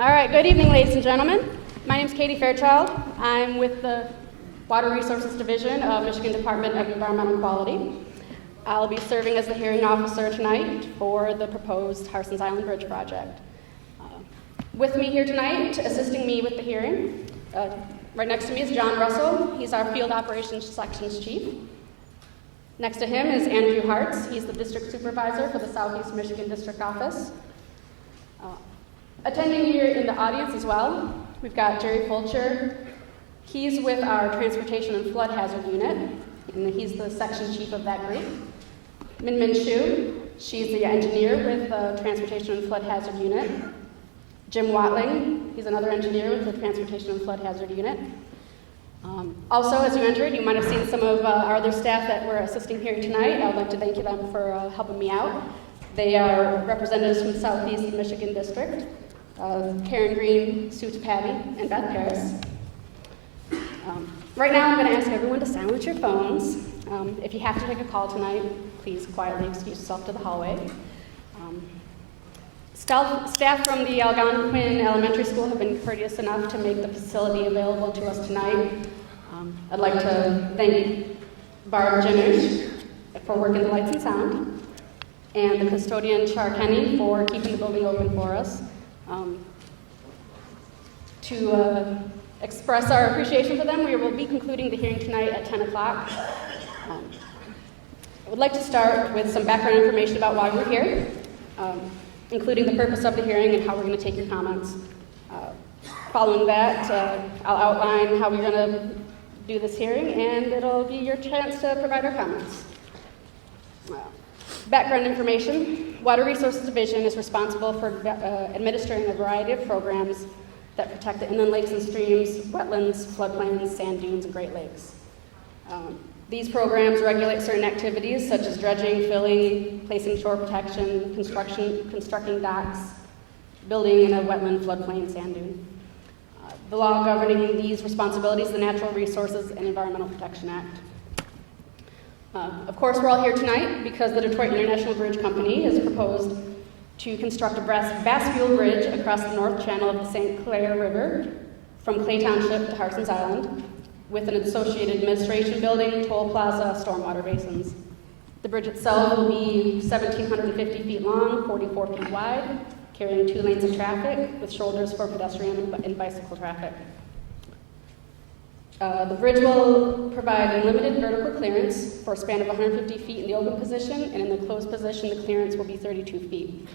All right, good evening, ladies and gentlemen. My name is Katie Fairchild. I'm with the Water Resources Division of Michigan Department of Environmental Quality. I'll be serving as the hearing officer tonight for the proposed Harsens Island Bridge project. With me here tonight, assisting me with the hearing, right next to me is John Russell. He's our Field Operations Sections Chief. Next to him is Andrew Hartz. He's the District Supervisor for the Southeast Michigan District Office. Attending here in the audience as well, we've got Jerry Fulcher. He's with our Transportation and Flood Hazard Unit, and he's the section chief of that group. Min Min Shu, she's the engineer with the Transportation and Flood Hazard Unit. Jim Watling, he's another engineer with the Transportation and Flood Hazard Unit. Also, as you entered, you might have seen some of our other staff that were assisting here tonight. I would like to thank them for helping me out. They are representatives from Southeast Michigan District, Karen Green, Sue Patty, and Beth Paris. Right now, I'm going to ask everyone to silence your phones. If you have to take a call tonight, please quietly excuse yourself to the hallway. Staff from the Algonquin Elementary School have been courteous enough to make the facility available to us tonight. I'd like to thank Barb Jinners for working the lights and sound, and the custodian, Char Kenny, for keeping the building open for us. To express our appreciation for them, we will be concluding the hearing tonight at 10 o'clock. I would like to start with some background information about why we're here, including the purpose of the hearing and how we're going to take your comments. Following that, I'll outline how we're going to do this hearing, and it'll be your chance to provide our comments. Background information: Water Resources Division is responsible for administering a variety of programs that protect the inland lakes and streams, wetlands, floodplains, sand dunes, and Great Lakes. These programs regulate certain activities such as dredging, filling, placing shore protection, constructing docks, building in a wetland, floodplain, sand dune. The law governing these responsibilities is the Natural Resources and Environmental Protection Act. Of course, we're all here tonight because the Detroit International Bridge Company has proposed to construct a vast-fuel bridge across the north channel of the St. Clair River from Clay Township to Harsens Island, with an associated administration building, toll plaza, stormwater basins. The bridge itself will be 1,750 feet long, 44 feet wide, carrying 2 lanes of traffic with shoulders for pedestrian and bicycle traffic. The bridge will provide unlimited vertical clearance for a span of 150 feet in the open position, and in the closed position, the clearance will be 32 feet.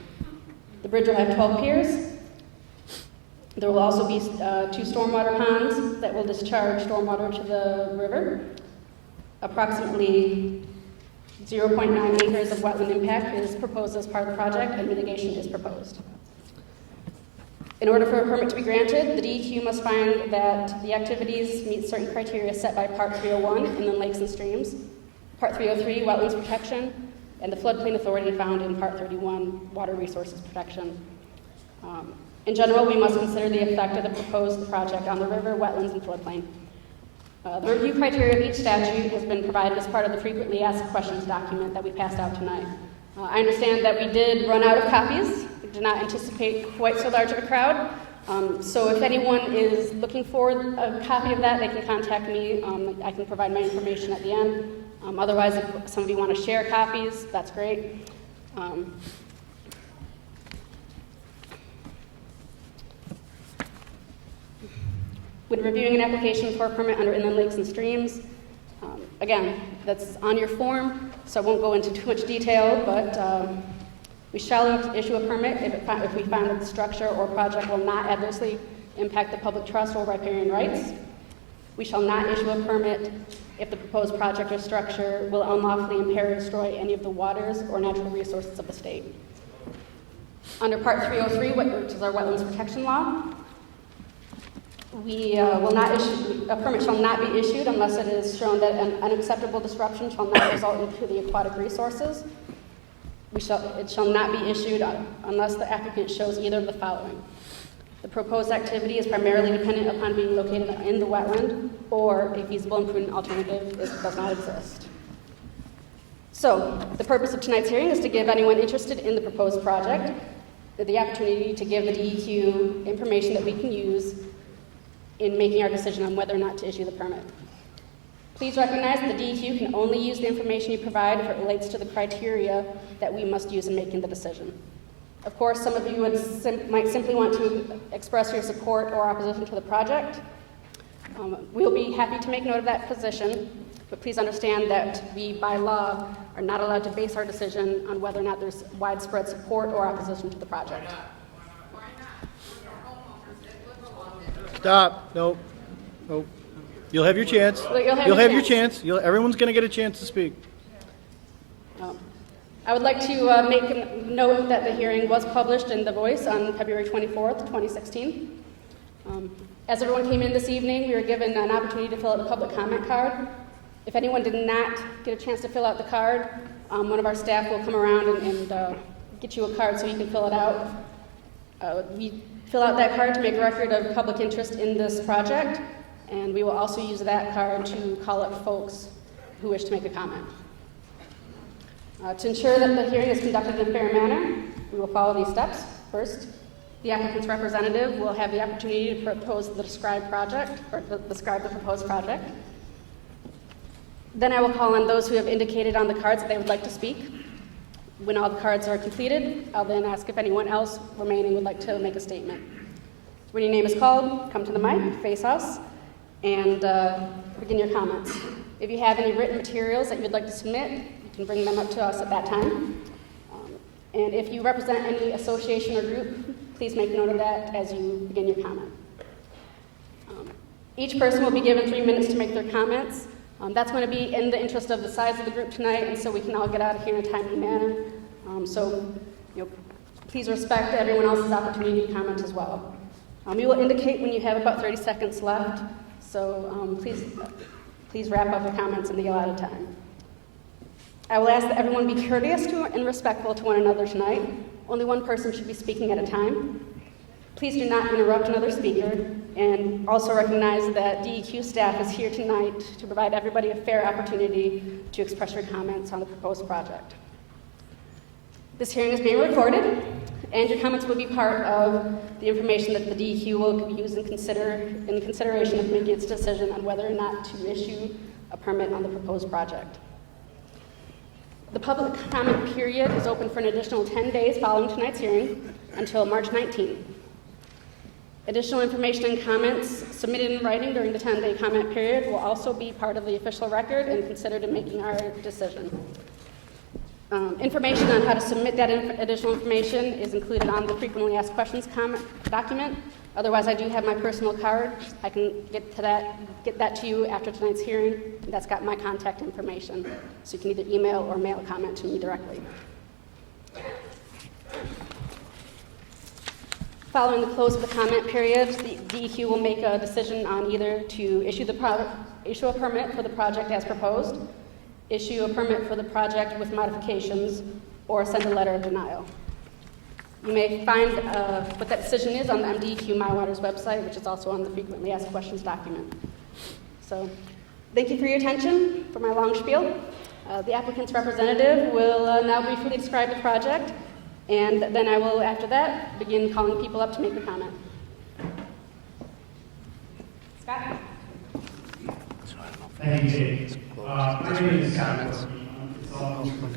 The bridge will have 12 piers. There will also be 2 stormwater ponds that will discharge stormwater to the river. Approximately 0.9 acres of wetland impact is proposed as part of the project, and mitigation is proposed. In order for a permit to be granted, the DEQ must find that the activities meet certain criteria set by Part 301, Inland Lakes and Streams, Part 303, Wetlands Protection, and the Floodplain Authority found in Part 31, Water Resources Protection. In general, we must consider the effect of the proposed project on the river, wetlands, and floodplain. The review criteria of each statute has been provided as part of the frequently asked questions document that we passed out tonight. I understand that we did run out of copies. We did not anticipate quite so large of a crowd. So if anyone is looking for a copy of that, they can contact me. I can provide my information at the end. Otherwise, if some of you want to share copies, that's great. When reviewing an application for a permit under inland lakes and streams, again, that's on your form, so I won't go into too much detail, but we shall issue a permit if we find that the structure or project will not adversely impact the public trust or riparian rights. We shall not issue a permit if the proposed project or structure will unlawfully impair or destroy any of the waters or natural resources of the state. Under Part 303, which is our Wetlands Protection Law, a permit shall not be issued unless it is shown that an unacceptable disruption shall not result into the aquatic resources. It shall not be issued unless the applicant shows either of the following. The proposed activity is primarily dependent upon being located in the wetland, or a feasible and prudent alternative does not exist. So, the purpose of tonight's hearing is to give anyone interested in the proposed project the opportunity to give the DEQ information that we can use in making our decision on whether or not to issue the permit. Please recognize that the DEQ can only use the information you provide if it relates to the criteria that we must use in making the decision. Of course, some of you might simply want to express your support or opposition to the project. We'll be happy to make note of that position, but please understand that we, by law, are not allowed to base our decision on whether or not there's widespread support or opposition to the project. Stop. Nope. Nope. You'll have your chance. You'll have your chance. Everyone's going to get a chance to speak. I would like to make a note that the hearing was published in The Voice on February 24th, 2016. As everyone came in this evening, we were given an opportunity to fill out the public comment card. If anyone did not get a chance to fill out the card, one of our staff will come around and get you a card so you can fill it out. We fill out that card to make record of public interest in this project, and we will also use that card to call up folks who wish to make a comment. To ensure that the hearing is conducted in a fair manner, we will follow these steps. First, the applicant's representative will have the opportunity to propose the described project, or describe the proposed project. Then I will call on those who have indicated on the cards that they would like to speak. When all the cards are completed, I'll then ask if anyone else remaining would like to make a statement. When your name is called, come to the mic, face us, and begin your comments. If you have any written materials that you'd like to submit, you can bring them up to us at that time. And if you represent any association or group, please make note of that as you begin your comment. Each person will be given 3 minutes to make their comments. That's going to be in the interest of the size of the group tonight, and so we can all get out of here in a timely manner. Please respect everyone else's opportunity to comment as well. You will indicate when you have about 30 seconds left, so please wrap up your comments in the allotted time. I will ask that everyone be courteous to and respectful to one another tonight. Only one person should be speaking at a time. Please do not interrupt another speaker, and also recognize that DEQ staff is here tonight to provide everybody a fair opportunity to express your comments on the proposed project. This hearing is being recorded, and your comments will be part of the information that the DEQ will use in consideration of making its decision on whether or not to issue a permit on the proposed project. The public comment period is open for an additional 10 days following tonight's hearing until March 19th. Additional information and comments submitted in writing during the 10-day comment period will also be part of the official record and considered in making our decision. Information on how to submit that additional information is included on the frequently asked questions comment document. Otherwise, I do have my personal card. I can get that to you after tonight's hearing. That's got my contact information, so you can either email or mail a comment to me directly. Following the close of the comment period, the DEQ will make a decision on either to issue a permit for the project as proposed, issue a permit for the project with modifications, or send a letter of denial. You may find what that decision is on the MDEQ MyWater's website, which is also on the frequently asked questions document. So, thank you for your attention for my long spiel. The applicant's representative will now briefly describe the project, and then I will, after that, begin calling people up to make a comment. Scott? Thank you, Dave. My name is Scott. It's all international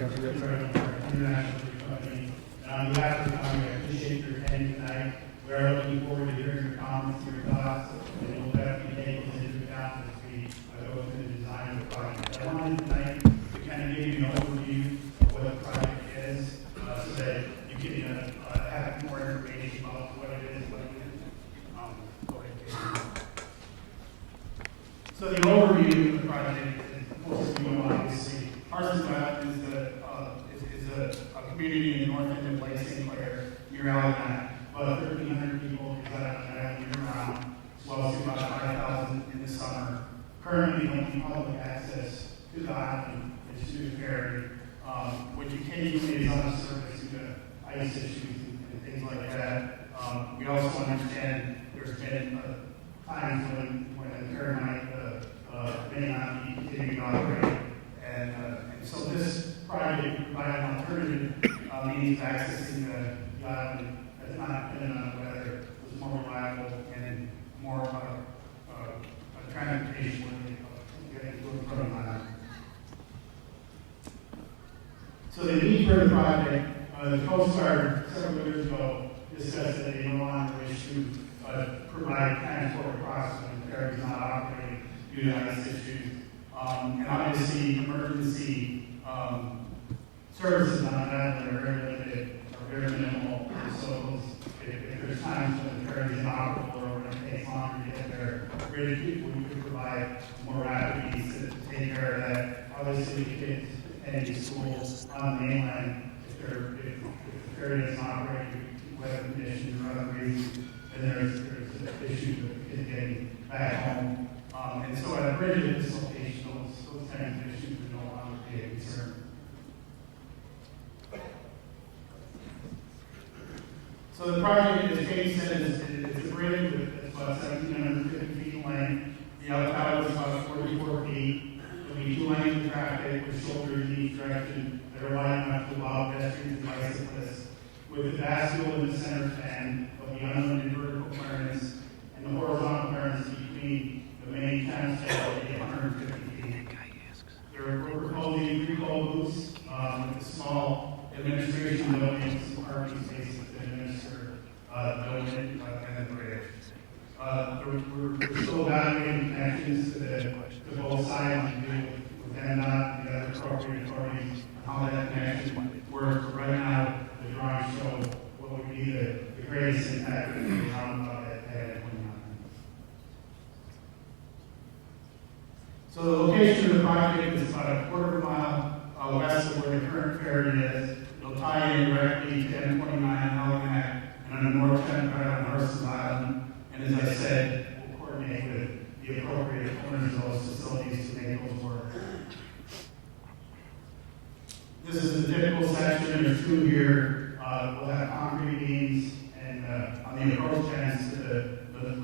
company. On behalf of the county, I appreciate your attending tonight. We are looking forward to hearing your comments, your thoughts, and we'll definitely take those into account as we go through the design of the project. I wanted tonight to kind of give you an overview of what the project is, so that you can have more information about what it is. Go ahead. So the overview of the project is, of course, you know, obviously, Harsens is a community in the north end of Lake St. Clair, near Alabama. About 1,300 people reside on that year-round, as well as about 5,000 in the summer. Currently, the only public access to the island is through the ferry, which occasionally is on service due to ice issues and things like that. We also understand there's been times when the ferry may not be continuing to operate. And so this project provides an alternative means of accessing the island that's not dependent on weather, was more reliable and more transportation when they get to and from the island. So the need for the project, the Coast Guard several years ago discussed that they no longer wish to provide transport across when the ferry is not operating due to ice issues. And obviously, emergency services on the island are very limited, are very minimal. So if there's times when the ferry is inoperable or when it takes longer to get there, really people we could provide more rapid means to take care of that. Obviously, kids attending schools on the mainland, if the ferry is not operating due to weather conditions or other reasons, then there's issues with kids getting back home. And so at a bridge at this location, those kinds of issues would no longer be a concern. So the project, as Katie said, is a bridge with about 1,750 feet in length. The outside is about 44 feet. There'll be 2 lanes of traffic with shoulders in each direction that are wide enough to allow pedestrians and bicyclists. With the vestibule in the center stand, there'll be unlimited vertical clearance, and the horizontal clearance between the main channel cell will be 150 feet. We're proposing 3 toll booths with a small administration building, some parking spaces to administer the building and the bridge. We're still evaluating connections to both sides and deal with NDOT and the other appropriate authorities on how that connection works. But right now, the drawings show what would be the greatest impact of the roundabout at 29. So the location of the project is about a quarter of a mile west of where the current ferry is. It'll tie in directly to M29 Halifax and on the north end right on Harsens Island. And as I said, we'll coordinate with the appropriate owners of those facilities to make those work. This is the typical section. There's 2 here. We'll have concrete beams, and on the approach ends to the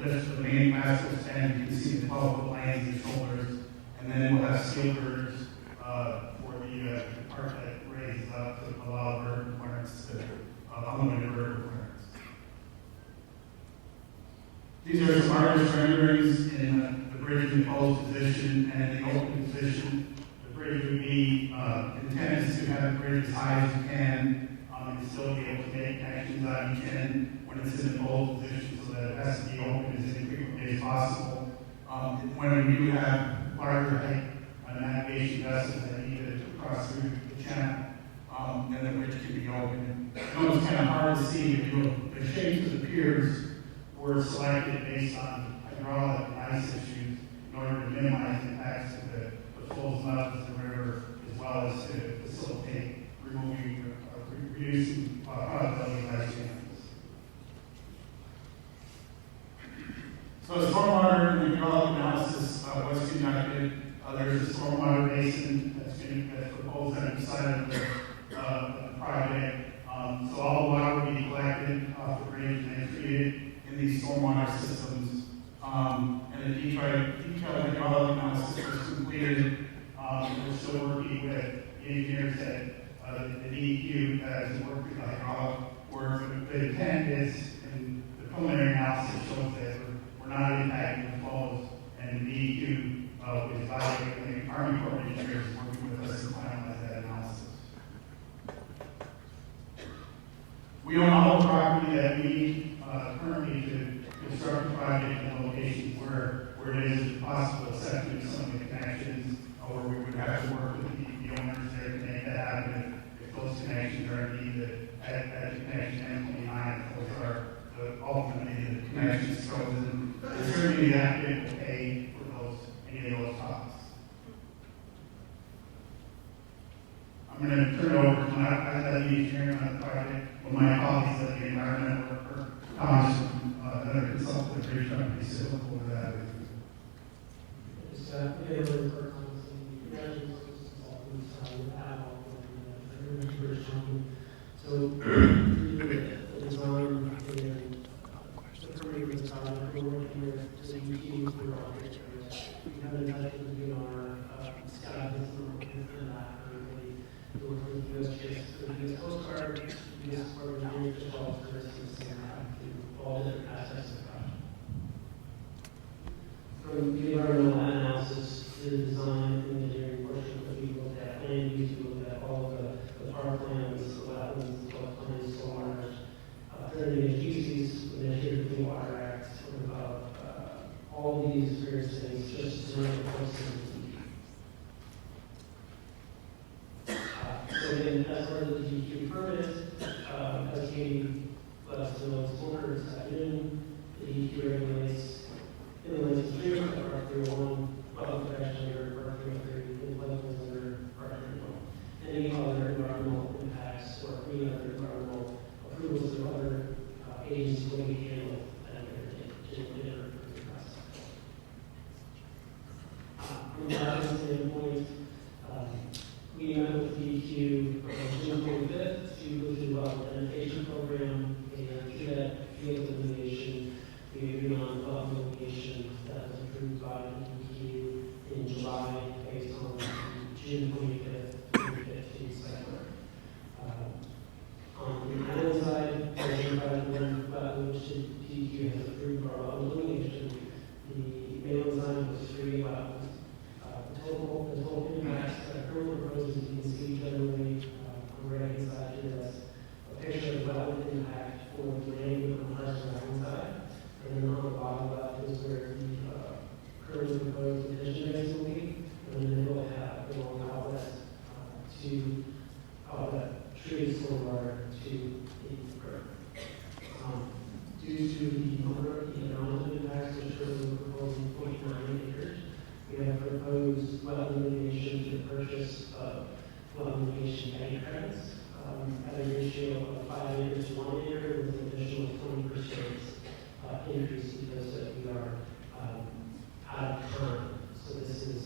lift of the main master stand, you can see the 12-foot lanes and shoulders. And then we'll have steel girders for the part that raises up to allow vertical clearance to unlimited vertical clearance. These are some artist renderings in the bridge in closed position and in the open position. The bridge would be intended to have the bridge as high as you can and still be able to make connections on each end when it's in the closed position so that it has to be open as infrequently as possible. When we do have larger height navigation vessels that need to cross through the channel, then the bridge can be open. I know it's kind of hard to see, but the shapes of the piers were selected based on hydraulic and ice issues in order to minimize impacts to the flows and levels of the river, as well as to facilitate reducing probability of ice damages. So the stormwater and hydraulic analysis was conducted. There's a stormwater basin that's proposed on each side of the project. So all the water will be collected off the bridge and then treated in these stormwater systems. And the detailed hydraulic analysis was completed. We're still working with the engineers at the DEQ as we work through the hydraulic work. The intent is, and the preliminary analysis shows that we're not impacting the flows, and the DEQ is evaluating, the Army Corps of Engineers working with us to finalize that analysis. We own all the property that we need currently to construct the project in locations where it is possible, accepting some of the connections, where we would have to work with the owners there to make that happen. If those connections are needed at the connection M29, those are ultimately the connections chosen. Certainly the applicant will pay for any of those costs. I'm going to turn it over to the engineering on the project. When my colleagues at the environmental worker, Thomas, another consultant, bridge company, so look over that. It's Taylor for congratulations consultants with Al and the bridge company. So the design and the permitting of the project, we're working with the DEQ for all the areas. We have been in touch with the DNR, staff is looking for that, really working with the USGS, the US Coast Guard, US Corps of Engineers, as well as the rest of the for the remaining on the Harsens side. And then on the bottom left is where the currently proposed addition basin will be. And then we'll have a long outlet to outlet trees stormwater to the ground. Due to the number of economic impacts, which we're proposing 0.9 acres, we have proposed wetland mitigation to the purchase of wetland mitigation bank credits at a ratio of 5 acres to 1 acre with an additional 20% increase because we are out of time. So this is,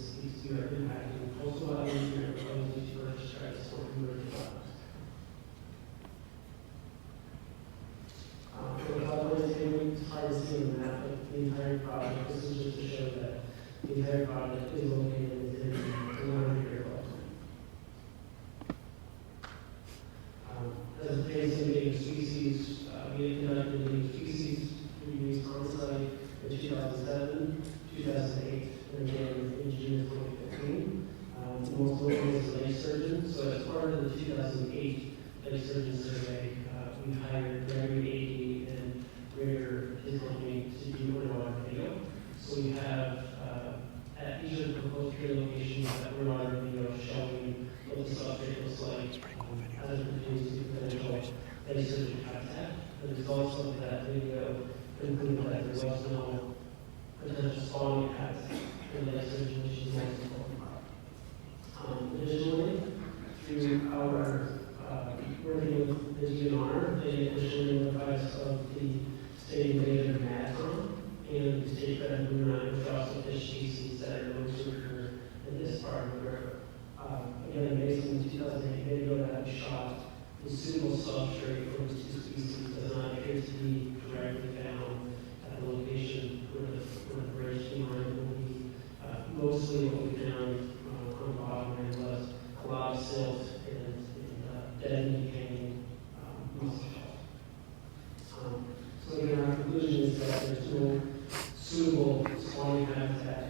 we are impacting coastal wetlands, we are proposing to purchase credits for emerging wetlands. For the wetlands, it's hard to see on the map, but the entire project, this is just to show that the entire project is located within the 100-year wetland. As a case of native species, we have conducted native species reviews on site in 2007, 2008, and again in June 2015. Most local is a lake surgeon, so as part of the 2008 lake surgeon survey, we hired Gregory A.D. and Greer, his company, to do underwater video. So we have at each of the proposed care locations that underwater video showing what the substrate looks like as it pertains to potential lake surgeon habitat. The results of that video conclude that there was no potential spawning habitat in the lake surgeon, which is most important. Additionally, through our working with the DNR, they additionally notified us of the state invasion mad zone and the state threatened blue line, which also fish species that are known to occur in this part of the river. Again, based on the 2008 video that we shot, the suitable substrate for these two species does not appear to be directly found at the location where the bridge line will be. Mostly what we found on the bottom end was a lot of silt and dead and decaying mussel shells. So again, our conclusion is that there's no suitable spawning habitat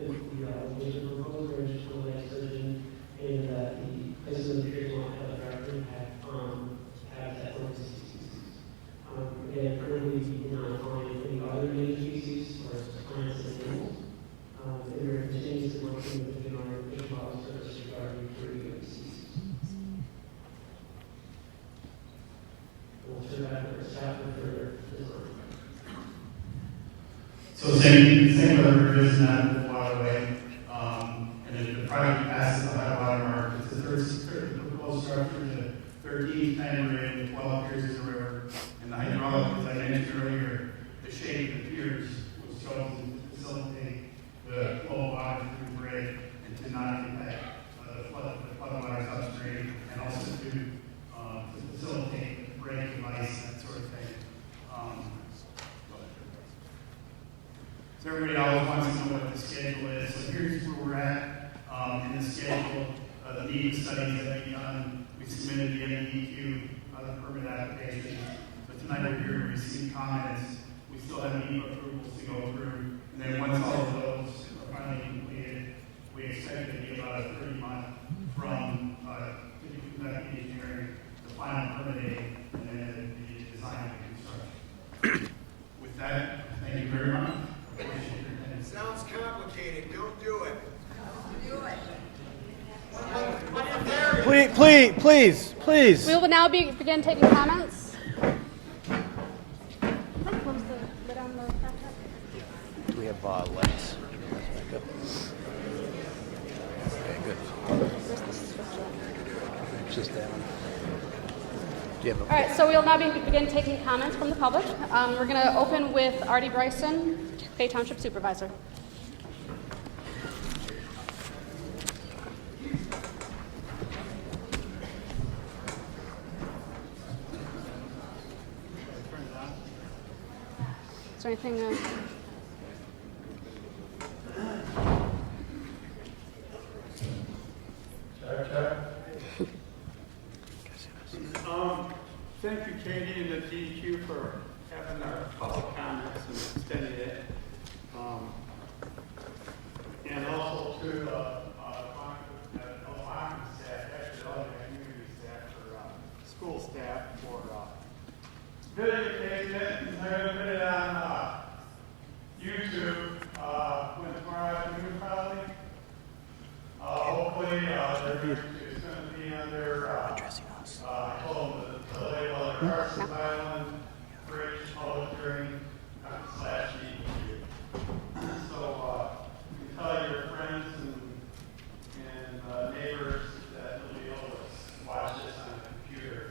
in the location of the proposed bridge for the lake surgeon, and that the placement appears not have a direct impact on habitat for these species. Again, currently we do not find any other native species or plants and animals. And we are continuing to work with our fish model service regarding breeding of species. We'll turn back over to staff for further design. So same weather revision out of the waterway, and if the project passes the high water mark, it's the third proposed structure, the 13th time grade with 12 piers in the river, and the hydraulic, as I mentioned earlier, the shape of the piers was chosen to facilitate the flow of water through the grade and to not impact the flood water substrate, and also to facilitate the breaking of ice, that sort of thing. So everybody always wants to know what the schedule is. So here's where we're at in the schedule. The needed studies that we've done. We submitted the NEDQ permit application. But tonight we're here to receive comments. We still have NEPA approvals to go through. And then once all of those are finally completed, we expect it to be about a 30-month from conducting engineering, the final permitting, and then the design and construction. With that, thank you very much. Sounds complicated. Don't do it. Please. We will now begin taking comments. Close the lid on the laptop. Do we have lights? Okay, good. Where's the switch at? Just that one. Do you have All right, so we'll now begin taking comments from the public. We're going to open with Artie Bryson, Bay Township Supervisor. Is there anything? Thank you, Katie, and the DEQ for having our public comments and extending it. And also to staff, actually all the community staff, for school staff, for videotaped it, and they're gonna put it on, YouTube, when tomorrow afternoon probably. Hopefully, it's gonna be under, I told them the label of Harsens Island Bridge Public Hearing / EQ. So, you can tell your friends and neighbors that you'll be able to watch this on a computer.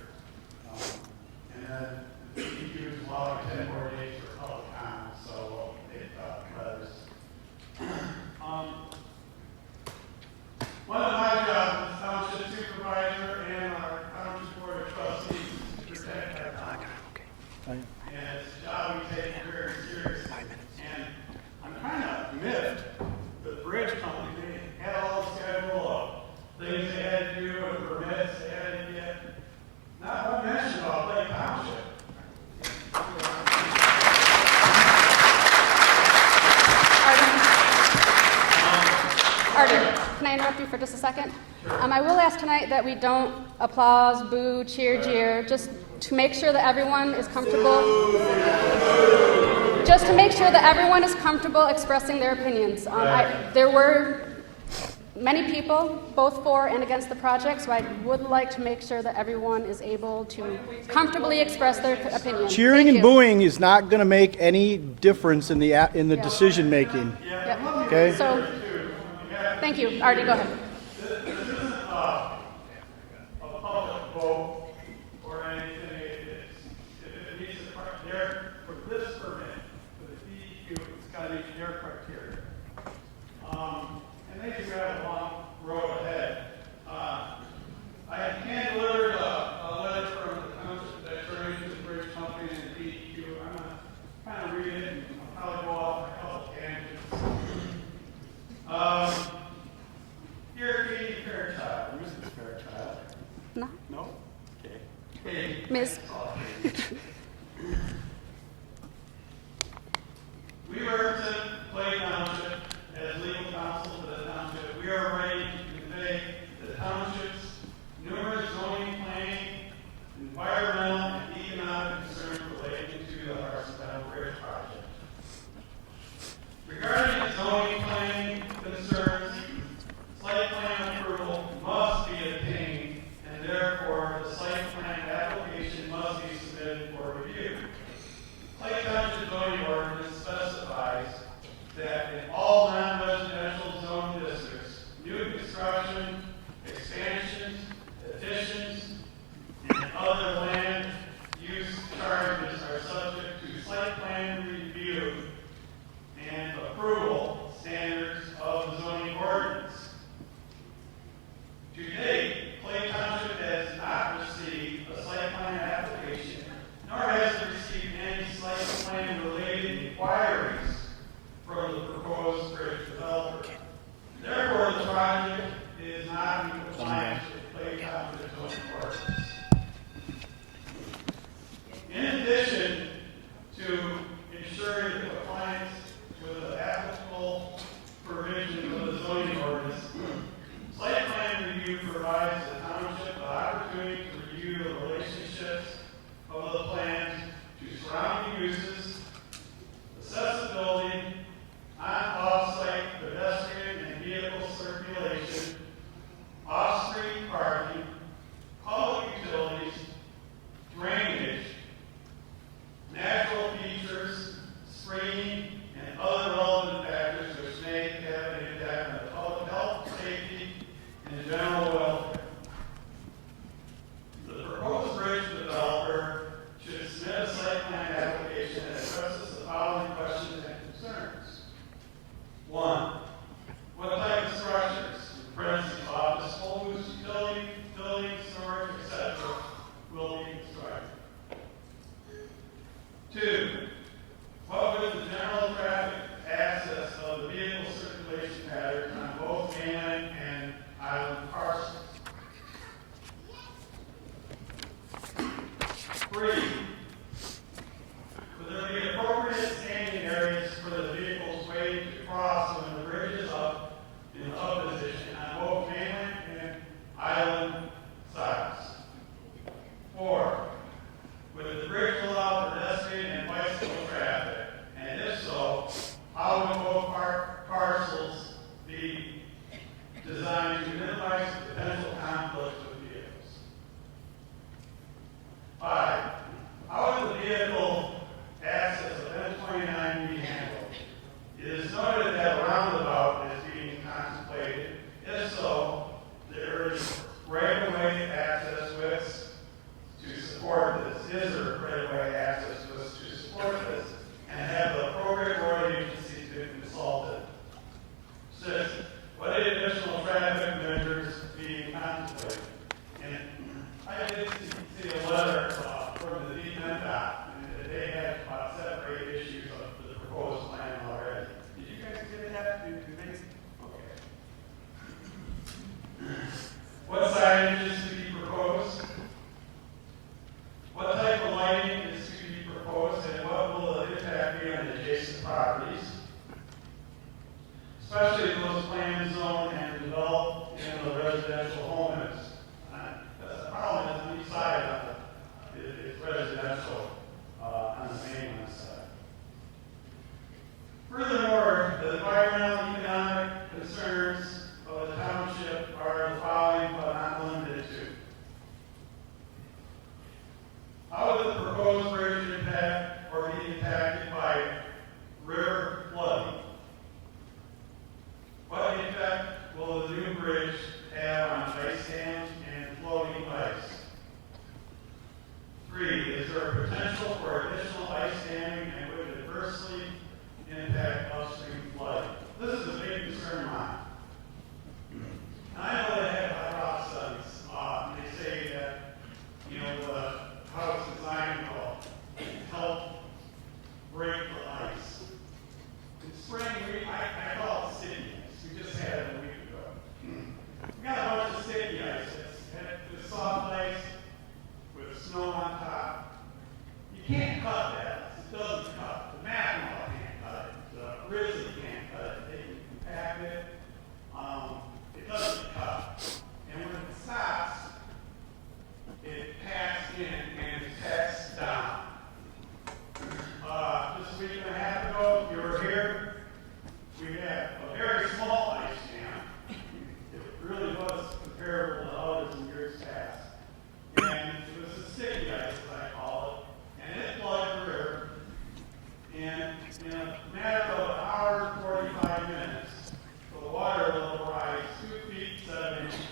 And then the EQ is allowing 10 more days for public comment, so we'll take letters. One of my jobs as township supervisor and our township board of trustees is to protect our town. And it's a job we take very seriously. And I'm kind of miffed the bridge company, they had all the schedule of things they had to do and permits they had to get. Not one mention about Lake Township. Artie, can I interrupt you for just a second? I will ask tonight that we don't applause, boo, cheer, jeer, just to make sure that everyone is comfortable. Just to make sure that everyone is comfortable expressing their opinions. There were many people, both for and against the project, so I would like to make sure that everyone is able to comfortably express their opinion. Cheering Thank and you. booing is not going to make any difference in the decision making. Yep. Okay. So, thank you. Artie, go ahead. This isn't a public vote or anything. If it meets the criteria for this permit, for the DEQ, it's got to meet their criteria. And they do have a long road ahead. I hand delivered a letter from the township attorney to the bridge company and the DEQ. I'm going to kind of read it and I'll probably go off a couple tangents. Dear Katie Fairchild, Mrs. Fairchild. No? No? Okay. Hey. Ms. We represent Clay Township as legal counsel for the township. We are ready to convey the township's numerous zoning, planning, environmental, and economic concerns relating to the Harsens Bridge project. Regarding the zoning, planning concerns, site plan approval must be obtained, and therefore the site plan application must be submitted for review. Clay Township zoning ordinance specifies that in all non-residential zone districts, new construction, expansions, additions, and other land use charges are subject to site plan review and approval standards of the zoning ordinance. To date, Clay Township has not received a site plan application, nor has it received any site plan related inquiries from the proposed bridge developer. Therefore, the project is not in compliance with Clay Township zoning ordinance. In addition to ensuring the compliance with the applicable provisions of the zoning ordinance, site plan review provides the township the opportunity to review the relationships of the plans to surrounding uses, accessibility, on-off-site pedestrian and vehicle circulation, off-street parking, public utilities, drainage, natural features, screening, and other relevant factors which may have an impact on the public health, safety, and general welfare. The proposed bridge developer should submit a site plan application that addresses the following questions and concerns. 1. What type of structures, for instance, office, schools, utility, buildings, storage, etc., will be constructed? 2. What would the general traffic access of the vehicle circulation patterns on both mainland and island parcels? 3. Would there be appropriate standing areas for the vehicles waiting to cross when the bridge is up in up position on both mainland and island sides? 4. Would the bridge allow right-of-way access to us to support this and have the appropriate road agencies be consulted. 6, what additional traffic measures being contemplated? And I did see a letter from the DNDOT, and they had about 7 or 8 issues of the proposed plan already. Did you guys get that? Okay. What signage is to be proposed? What type of lighting is to be proposed, and what will the impact be on adjacent properties? Especially those planned, zoned, and developed in the residential homes. The problem is on each side of it, it's residential on the mainland side. Furthermore, the environmental and economic concerns of the township are the following, but not limited to. How will the proposed bridge impact or be impacted by river flooding? What effect will the new bridge have on ice dams and floating ice? 3, is there a potential for additional ice damming and would it adversely impact upstream flooding? This is a big concern of mine. And I know they have hydraulic studies. They say that, how it's designed will help break the ice. In spring, I call it sticky ice. We just had it a week ago. We got a bunch of sticky ice. It's soft ice with snow on top. You can't cut that. It doesn't cut. The Mackinac can't cut it. The Grizzly can't cut it. They can compact it. It doesn't cut. And when it stops, it packs in and it packs down. Just a week and a half ago, if you were here, we had a very small ice jam. It really was comparable to others in years past. And it was a sticky ice, as I call it, and it plugged the river. And in a matter of an hour and 45 minutes, the water level rise 2 feet 7 inches.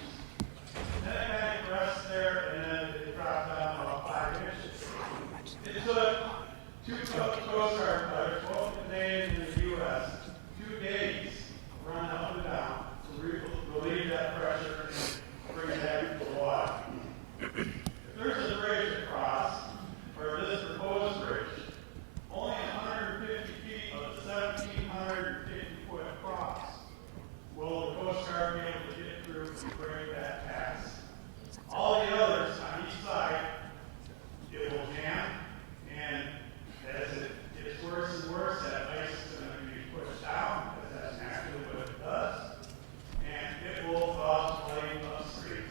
Then it kind of rests there, and then it dropped down about 5 inches. It took 2 Coast Guard cutters, both Canadian and the U.S., 2 days to run up and down to relieve that pressure and bring it back to the water. If there's a bridge across, or this proposed bridge, only 150 feet of the 1,750 foot across will the Coast Guard be able to get through and break that pass. All the others on each side, it will jam, and as it gets worse and worse, that ice is going to be pushed down, because that's naturally what it does, and it will cause flooding upstream.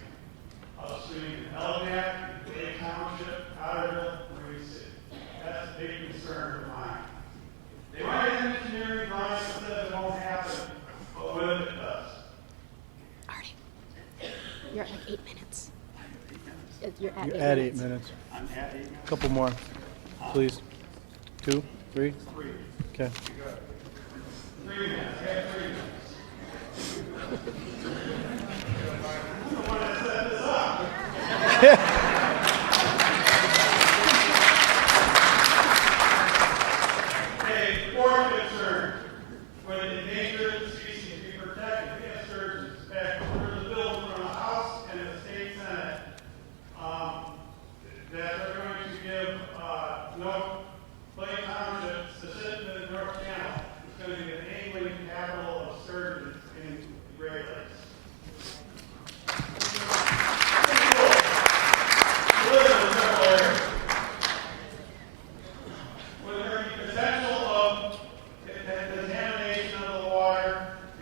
Upstream in Elginak, Lake Township, Cotterville, Marine City. That's a big concern of mine. They might have engineering drawings that says it won't happen, but what if it does? Artie, you're at like 8 minutes. You're at You're 8 at minutes. 8 minutes. I'm at 8 minutes. Couple more, please. 2, 3? 3. Okay. 3 minutes. I have 3 minutes. I'm the one that set this up. A fourth concern, when endangered species be protected, we have sturgeons. In fact, there's a bill from the House and the State Senate that are going to give Lake Township, specifically the North Channel, is going to be an angling capital of sturgeons in the Great Lakes. Pretty cool. We live in a rural area. Would there be potential of contamination of the water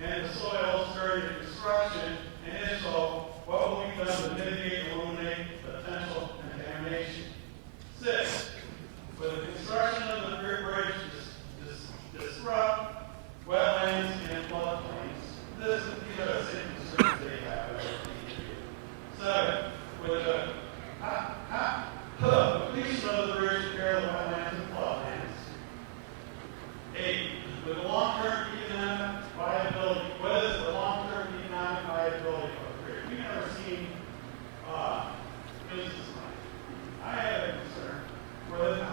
and the soils during the construction? And if so, what will be done to mitigate and eliminate potential contamination? 6, would the construction of the bridge disrupt wetlands and floodplains? These are the same concerns they have. 7, would the completion of the bridge repair the wetlands and floodplains? 8, with the long-term economic viability, what is the long-term economic viability of the bridge? We've never seen business money. I have a concern where the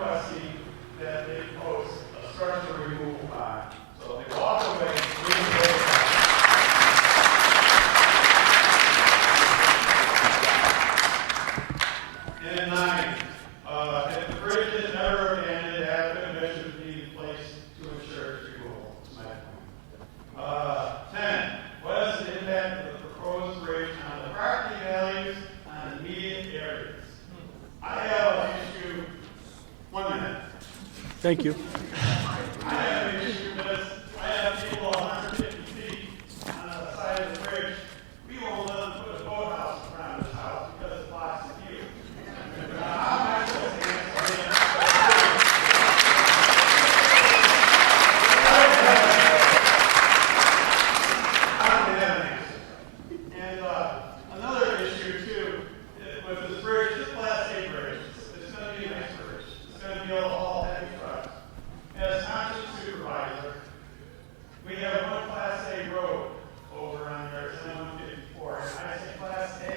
requesting that they post a structure removal bond. So if they walk away, we can pay it back. And 9, if the bridge is never abandoned, adequate measures need to be placed to ensure its removal. That's my point. 10, what is the impact of the proposed bridge on the property values on immediate areas? I have an issue. 1 minute. Thank you. I have an issue because I have people 150 feet on the side of the bridge. We won't let them put a boathouse around this house because it blocks the view. Now, how am I supposed to answer I don't have an answer. And another issue too, with this bridge, this Class A bridge, it's going to be a nice bridge. It's going to be able to haul heavy trucks. As township supervisor, we have one Class A road over on there, it's 154. And I say Class A.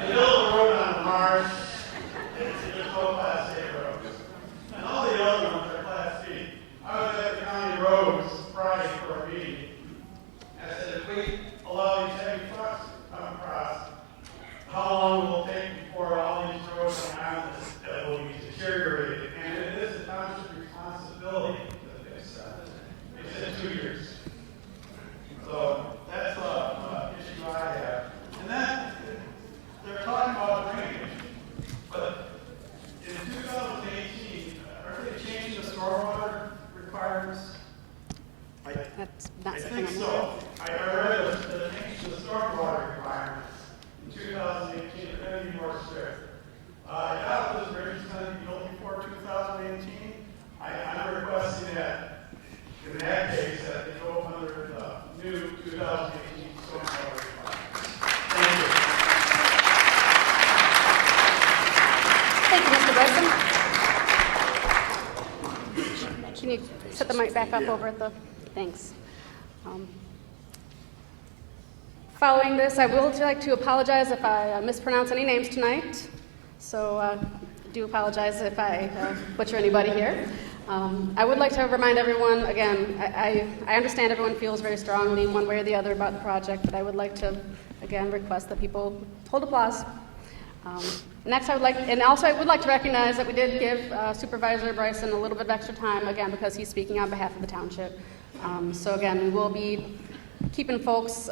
You build a road on Mars, there's no Class A roads. And all the other ones are Class B. I was at the county roads Friday for a meeting. I said, if we allow these heavy trucks to come across, how long will it take before all these roads around us that will be deteriorated? And it is the township's responsibility to fix that. They said 2 years. So that's an issue I have. And then they're talking about drainage. But in 2018, are they changing the stormwater requirements? That's not I something think I'm aware of. so. I read the change to the stormwater requirements in 2018 are going to be more strict. I doubt this bridge is going to be built before 2018. I'm requesting that, in that case, that they go under the new 2018 stormwater requirements. Thank you. Thank you, Mr. Bryson. Can you set the mic back up over at the, thanks. Following this, I would like to apologize if I mispronounce any names tonight. So do apologize if I butcher anybody here. I would like to remind everyone, again, I understand everyone feels very strongly one way or the other about the project, but I would like to, again, request that people hold applause. Next, I would like to recognize that we did give Supervisor Bryson a little bit of extra time, again, because he's speaking on behalf of the township. So again, we will be keeping folks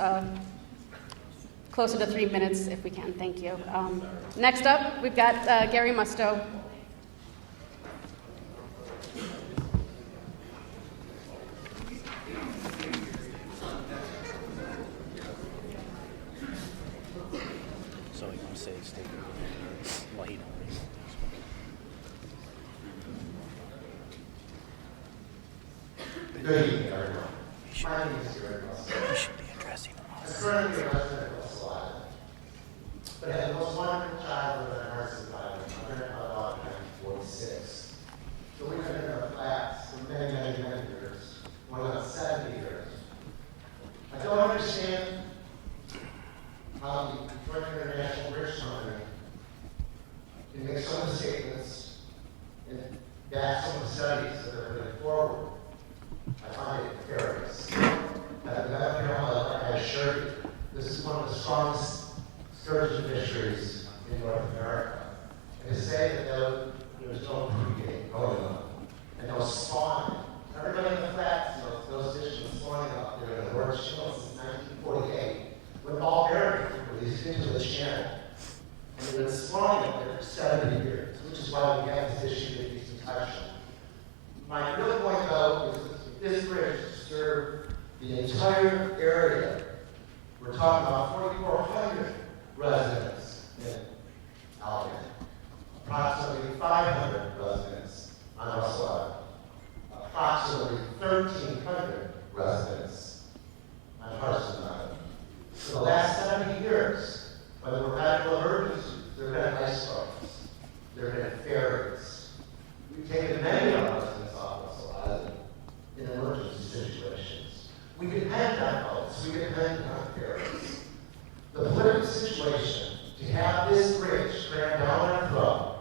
closer to 3 minutes if we can. Thank you. Next up, we've got Gary Musto. So you want to say stay? Well, he knows. Good evening, everyone. My name is Gary Russell. He should be addressing them all. I'm currently a resident of Russell Island, but I had the most wonderful childhood on Harsens Island. My grandpa died in 1946. So we've been in our flats for many, many, many years, more than 70 years. I don't understand how the Detroit International Bridge Company can make some of the statements and back some of the studies that are putting forward. I find it nefarious. I assure you, this is one of the strongest scourge fisheries in North America. And to say that there's no breeding going on and no spawning. Everybody in the flats knows those fish have been spawning up there in the worst channel since 1948, when all bearing were released into the channel. And they've been spawning up there for 70 years, which is why we have this issue of detection. My real point, though, is that this bridge to serve the entire area. We're talking about 4,400 residents in Albion, approximately 500 residents on Russell Island, approximately 1,300 residents on Harsens Island. For the last 70 years, when there were medical emergencies, there have been ice storms, there have been ferries. We've taken many of our residents off Russell Island in emergency situations. We depend on boats, we depend on ferries. The political situation to have this bridge crammed down our throat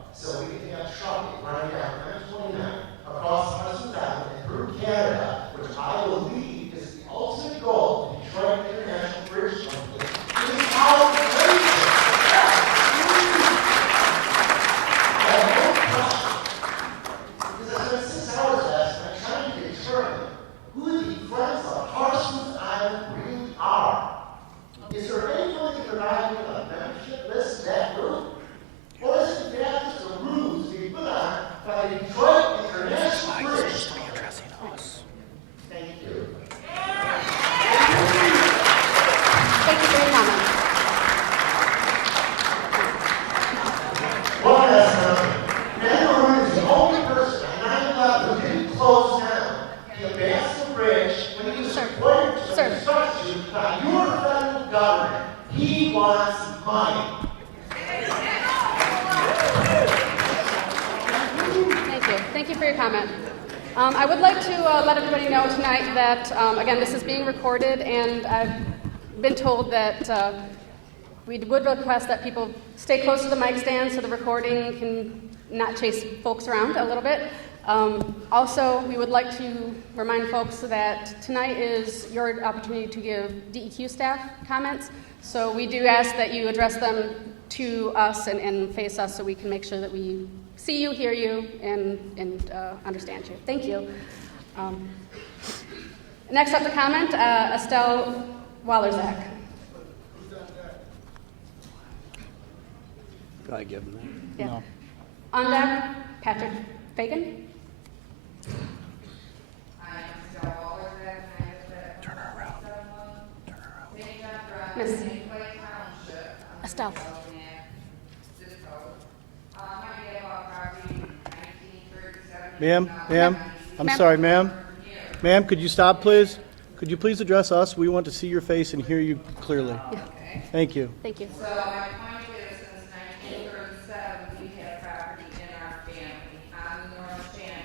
Thank you for your comment. I would like to let everybody know tonight that, again, this is being recorded, and I've been told that we would request that people stay close to the mic stand so the recording can not chase folks around a little bit. Also, we would like to remind folks that tonight is your opportunity to give DEQ staff comments. So we do ask that you address them to us and face us so we can make sure that we see you, hear you, and understand you. Thank you. Next up to comment, Estelle Wallerzak. Go ahead, give them Yeah. No. On deck, Patrick Fagan. Turn her around. Miss Estelle. Ma'am, I'm Ma'am. sorry, ma'am. Ma'am, could you stop, please? Could you please address us? We want to see your face and hear you clearly. Thank you. Thank you. So my point is, since 1937, we've had property in our family on the North Channel.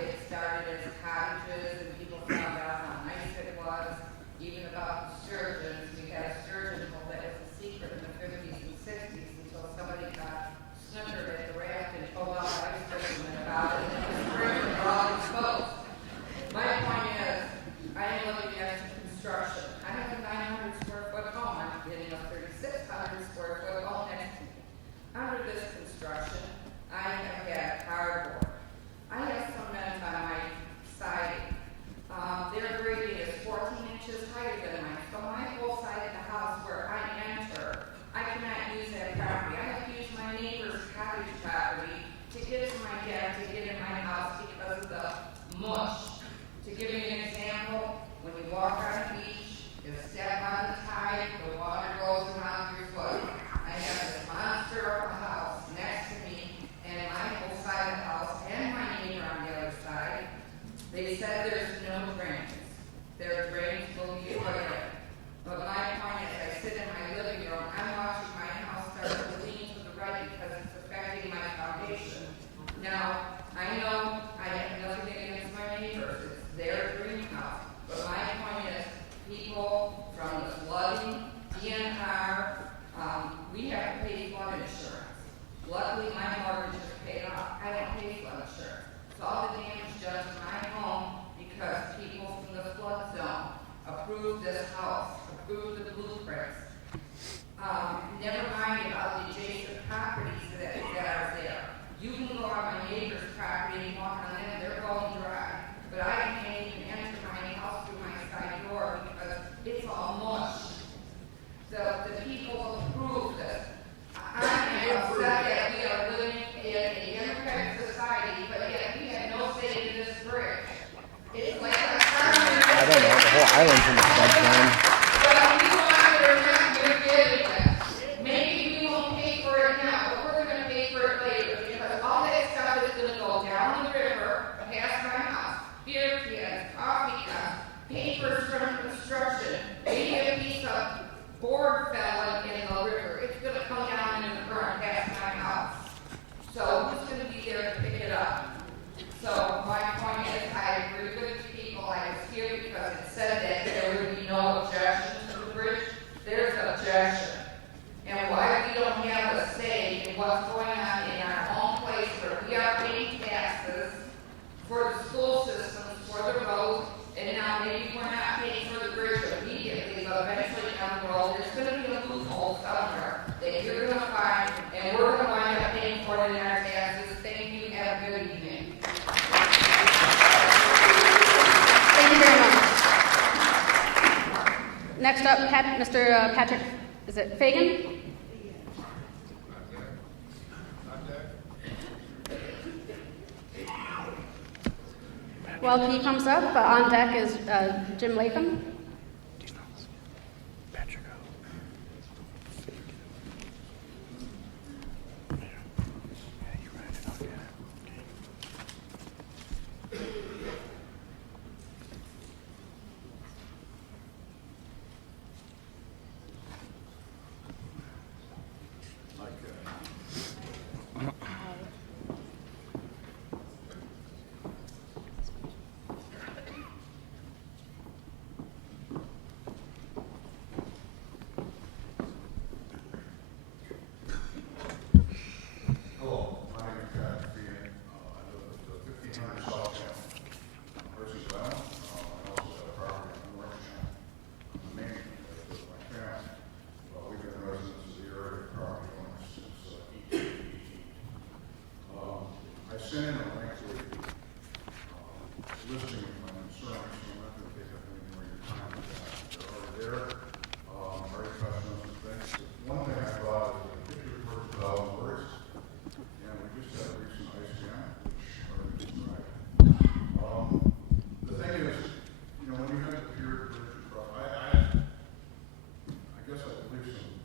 It started as cottages, and people found out how nice it was. Even about the sturgeons, we had a sturgeon hole that was a secret in the 50s and 60s until somebody got snookered at the raft and told all the ice fishermen about it, and the sturgeon were all exposed. My point is, I am looking at construction. I have a 900 square foot home. I'm getting a 3,600 square foot home next to me. Under this construction, I have had cardboard. I have cement on my siding. Their grading is 14 inches higher than mine. So my whole side of the house where I enter, I cannot use that property. I have to use my neighbor's cottage property to get to my deck, to get in my house because of the mush. To give you an example, when you walk on the beach, you step on the tide, the water goes around your foot. I have this monster of a house next to me, and my whole side of the house, and my neighbor on the other side. They said there's no drains. Their drains will be put in. But my point is, I sit in my living room, I'm watching my house start to lean to the right because it's affecting my foundation. Now, I know I have nothing against my neighbors. It's their greenhouse. But my point is, people from the flooding, DNR, we have to pay flood insurance. Luckily, my mortgage is paid off. I don't pay flood insurance. So all the damage done to my home because people from the flood zone approved this house, approved the blueprints. Never mind about the adjacent properties that are there. You can go on my neighbor's property and walk on them, they're going dry. But I can't even enter my house through my side door because it's all mush. The people approve this. I am upset that we are living in a democratic society, but yet we have no say in this bridge. It's like a I don't know, the whole island's in the floodplain. but we want it or not, we're getting it. Maybe we won't pay for it now, but we're gonna pay for it later, because all that stuff is gonna go down the river, past my house, beer cans, coffee cups, papers from construction, maybe a piece of board fell in the river, it's gonna come down in the current past my house. So who's gonna be there to pick it up? So my point is, I agree with the people, I was here because it said that there would be no objection to the bridge. There's objection. And why we don't have a say in what's going on in our own place where we are paying taxes for the school systems, for the roads, and now maybe we're not paying for the bridge immediately, but eventually down the road, there's gonna be a loophole somewhere that you're gonna find, and we're gonna wind up paying for it in our taxes. Thank you, have a good evening. Thank you very much. Next up, Mr. Patrick, is it Fagan? Well, he comes up. On deck is Jim Latham. Patrick. sent in a lengthy listing of my concerns, so I'm not going to take up any more of your time with that. They're already there, already touched on some things. One thing I thought is a picture for 1,000 words, and we just had a recent ice jam, which already described. The thing is, you know, when you have the peer bridge across, I guess I believe some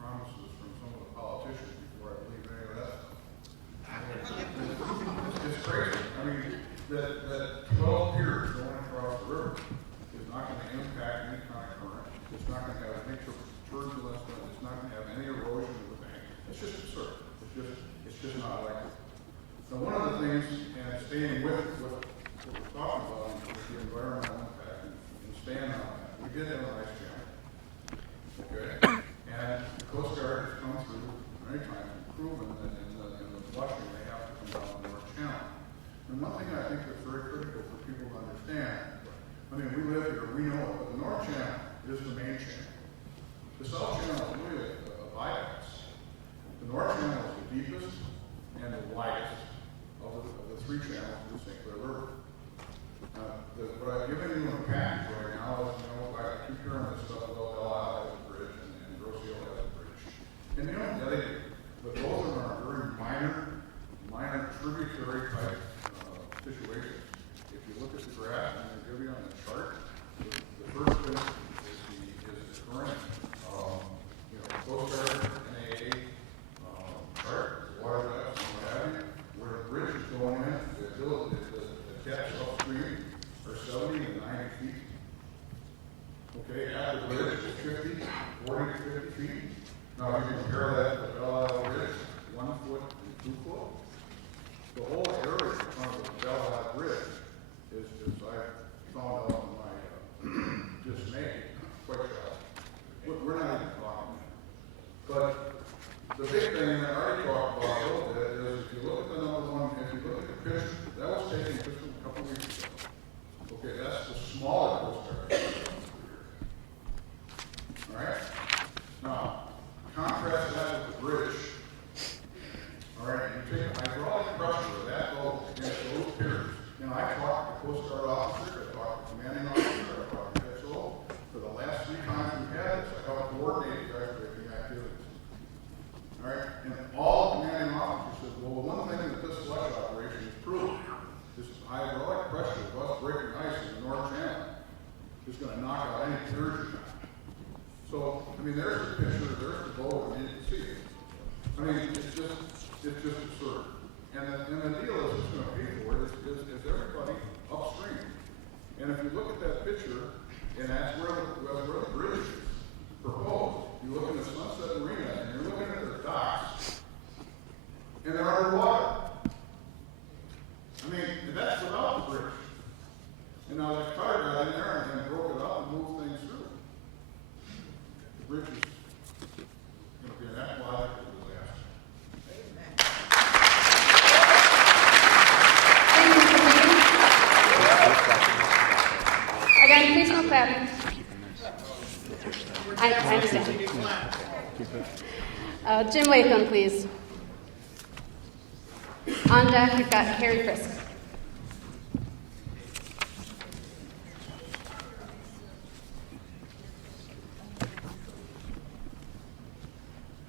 promises from some of the politicians before I believe any of that stuff. It's crazy. I mean, that 12 piers going across the river is not going to impact any kind of current. It's not going to have any turbulence. It's not going to have any erosion of the bank. It's just absurd. It's just not likely. Now, one of the things, and staying with what we're talking about with the environmental impact and staying on that, we did have an ice jam. Okay? And the Coast Guard has come through many times and proven that in the flushing they have to come down the North Channel. And one thing I think that's very critical for people to understand, I mean, we live here, we know it, but the North Channel is the main channel. The South Channel is really a bypass. The North Channel is the deepest and the widest of the three channels of the St. Clair River. What I've given you in a package right now is, you know, I keep hearing this stuff about Belle has a bridge and Grosse Ile has a bridge. And you know, but both of them are very minor tributary type situations. If you look at the graph and they give you on the chart, the first thing is the current, you know, Coast Guard, NAA, chart, water depths, and what have you, where the bridge is going in, the depths upstream are 70 to 90 feet. Okay, at the bridge is 40 to 50 feet. Now, if you compare that to the Belle Isle Bridge, 1 foot and 2 foot, the whole area in front of the Belle Isle Bridge is, as I found out in my dismay, quite shocking. We're not even talking that. But the big thing that I already talked about a little bit is if you look at the number one, if you look at the picture, that was taken just a couple weeks ago. Okay, that's the smaller Coast Guard. All right? Now, contrast that with the bridge. All right, you take hydraulic pressure of that boat against those piers. You know, I talked to the Coast Guard officer, I talked to the commanding officer, I talked to XO. For the last 3 times we've had this, I helped coordinate record-breaking activities. All right, and all commanding officers said, well, the one thing that this flush operation has proven, this hydraulic pressure of us breaking ice in the North Channel is going to knock out any piers you have. So, I mean, there's the picture, there's the boat, and you can see it. I mean, it's just absurd. And the deal is who's going to pay for it is everybody upstream. And if you look at that picture, and that's where the bridge is proposed, you look at the Sunset Marina, and you're looking at the docks, and they're underwater. I mean, that's without the bridge. And now the cutter got in there and broke it up and moved things through. The bridge is going to be an ecological disaster. Again, please no clapping. I understand. Jim Latham, please. On deck, we've got Harry Frisk.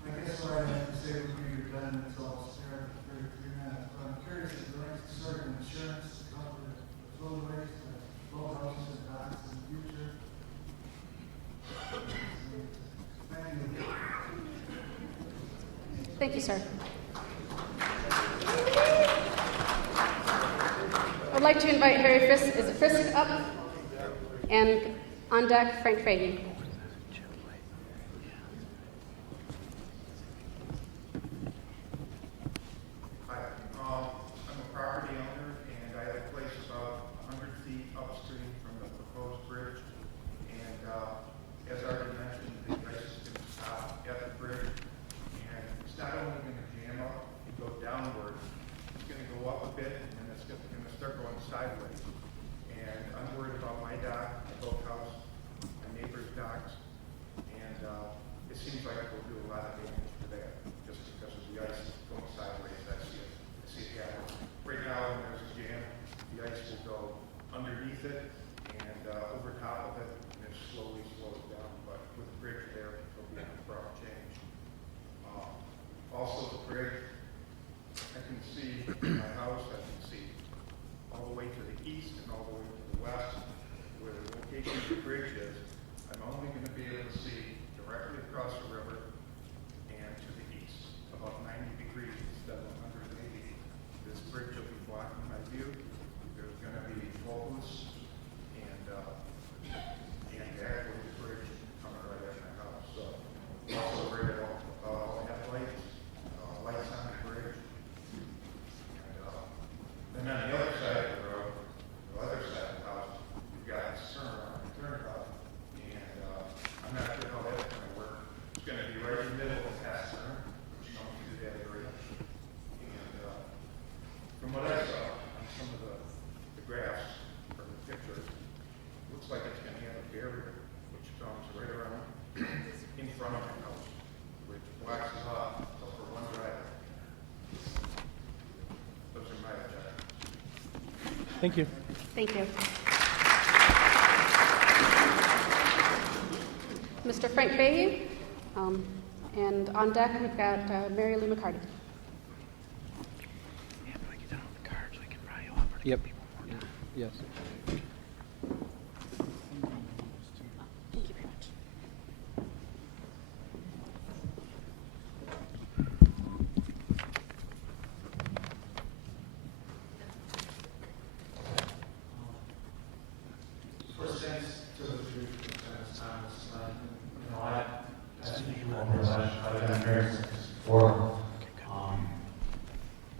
I guess what I have to say would be redundant, so I'll spare 33 minutes. But I'm curious if there is sort of insurance to cover the flowways, the boathouses and docks in the future. Thank you. Thank you, sir. I'd like to invite Harry Frisk up, and on deck, Frank Fahey. Hi, I'm a property owner, and I have a place about 100 feet upstream from the proposed bridge. And as already mentioned, the ice is going to stop at the bridge, and it's not only going to jam up and go downward, it's going to go up a bit, and then it's going to start going sideways. And I'm worried about my dock, my boathouse, my neighbor's dock, the bridge is, I'm only going to be able to see directly across the river and to the east, about 90 degrees instead of 180. This bridge will be blocking my view. There's going to be toll booths and actually the bridge coming right at my house. So also worried about headlights, lights on the bridge. And then on the other side of the road, the other side of the house, we've got this turnaround and turnabout. And I'm not sure how that's going to work. It's going to be right in the middle of the pass turn, which comes through that area. And from what I saw on some of the graphs or the pictures, looks like it's going to have a barrier which comes right around in front of the house, which blocks it off for one driver. Those are my objectives. Thank you. Thank you. Mr. Frank Fahey, and on deck we've got Mary Lou McCarty. Yep. Yes. Thank you very much. First, thanks to the three for this time. As you all realize, I've been married since before.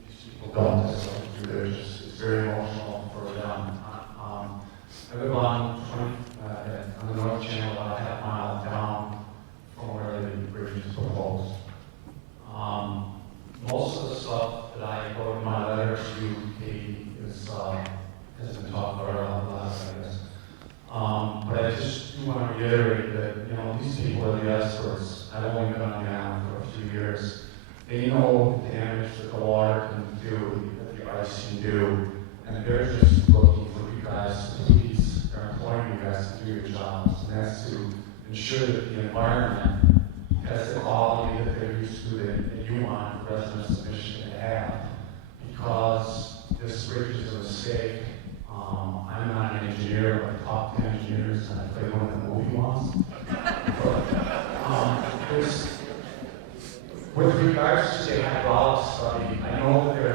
These people don't just like do this. It's very emotional for them. I live on the North Channel, about a half mile down from where the bridge is proposed. Most of the stuff that I wrote in my letter to Katie has been talked about a lot, I guess. But I just do want to reiterate that, these people are the experts. I've only been on the island for a few years. They know the damage that the water can do, that the ice can do, and they're just looking for you guys to please, they're employing you guys to do your jobs, and that's to ensure that the environment has the quality that they're used to, that you want the residents of Michigan to have. Because this bridge is a mistake. I'm not an engineer, but I talked to engineers and I played one of the movie ones. With regards to the hydraulic study, I know that there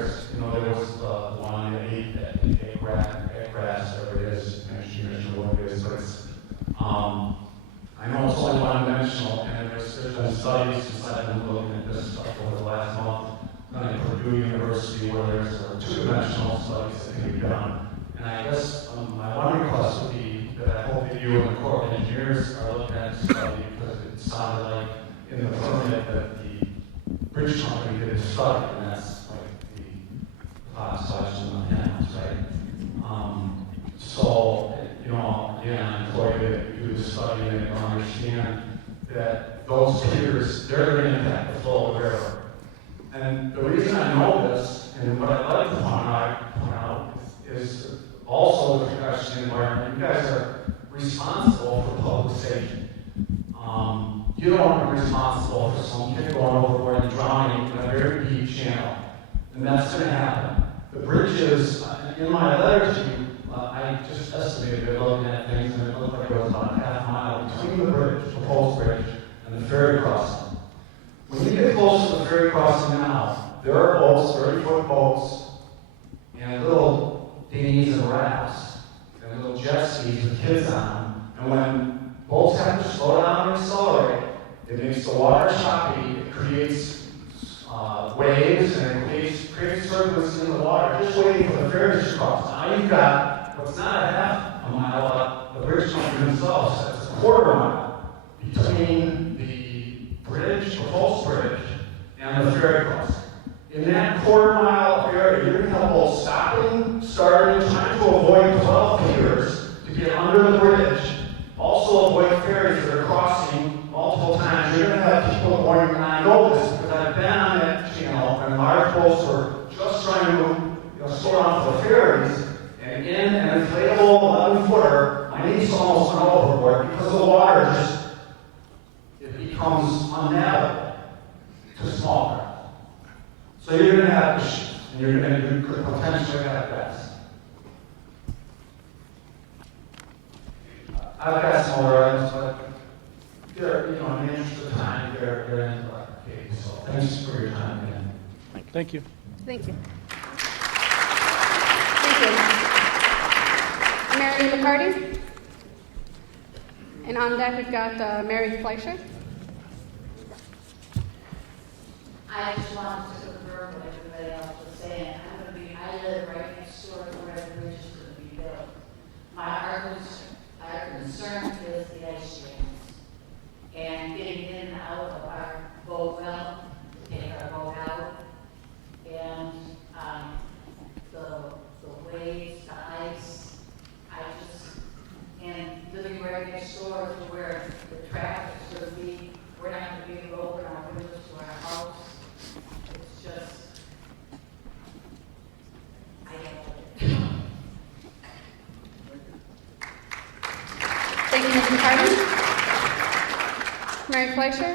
was the one that ate grass, whatever it is, engineers know what it is, but I know it's only one-dimensional, and there's been studies since I've been looking at this stuff over the last month, at Purdue University, where there's two-dimensional studies that can be done. And I guess my one request would be that I hope that you and the Corps of Engineers are looking at this study, because it sounded like in the permit that the bridge company did a study, and that's like the hot size in the panels, right? So, again, I implore you to do the study and understand that those piers, they're going to impact the flow of the river. And the reason I know this, and what I'd like to point out is also with regards to the environment, you guys are responsible for public safety. You don't want to be responsible for some kid going overboard and drowning in a very deep channel. And that's going to happen. The bridges, in my letter to you, I just estimated looking at things, and it looked like it was about a half mile between the bridge, the proposed bridge, and the ferry crossing. When you get close to the ferry crossing now, there are boats, 30-foot boats, and little dinghies and rafts, and little jet skis with kids on them. And when boats have to slow down and accelerate, it makes the water choppy, it creates waves, and it creates turbulence in the water, just waiting for the ferry to cross. Now you've got what's not a half a mile up, the bridge company themselves says it's a quarter mile between the bridge, the false bridge, and the ferry crossing. In that quarter mile area, you're going to have both stopping, starting, trying to avoid 12 piers to get under the bridge, also avoid ferries that are crossing multiple times. You're going to have people going, and I know this because I've been on that channel, and large boats are just trying to slow down for the ferries, and in an inflatable 11-footer, my niece almost went overboard because the water it becomes unnavigable to small craft. So you're going to have issues, and you could potentially have deaths. I I've got some more items, but they're, in the interest of time, they're in the case. So thanks for your time again. Thank you. Thank you. Thank you. Mary McCarty. And on deck, we've got Mary Fleischer. I just wanted to confirm what everybody else was saying. I live right next door to where the bridge is going to be built. Our concern is the ice jams and getting in and out of our boat well, to take our boat out, and the waves, the ice. And living right next door to where the traffic is going to be, we're not going to be able to open our windows to our house. It's just, I don't know. Thank you, Ms. McCarty. Mary Fleischer.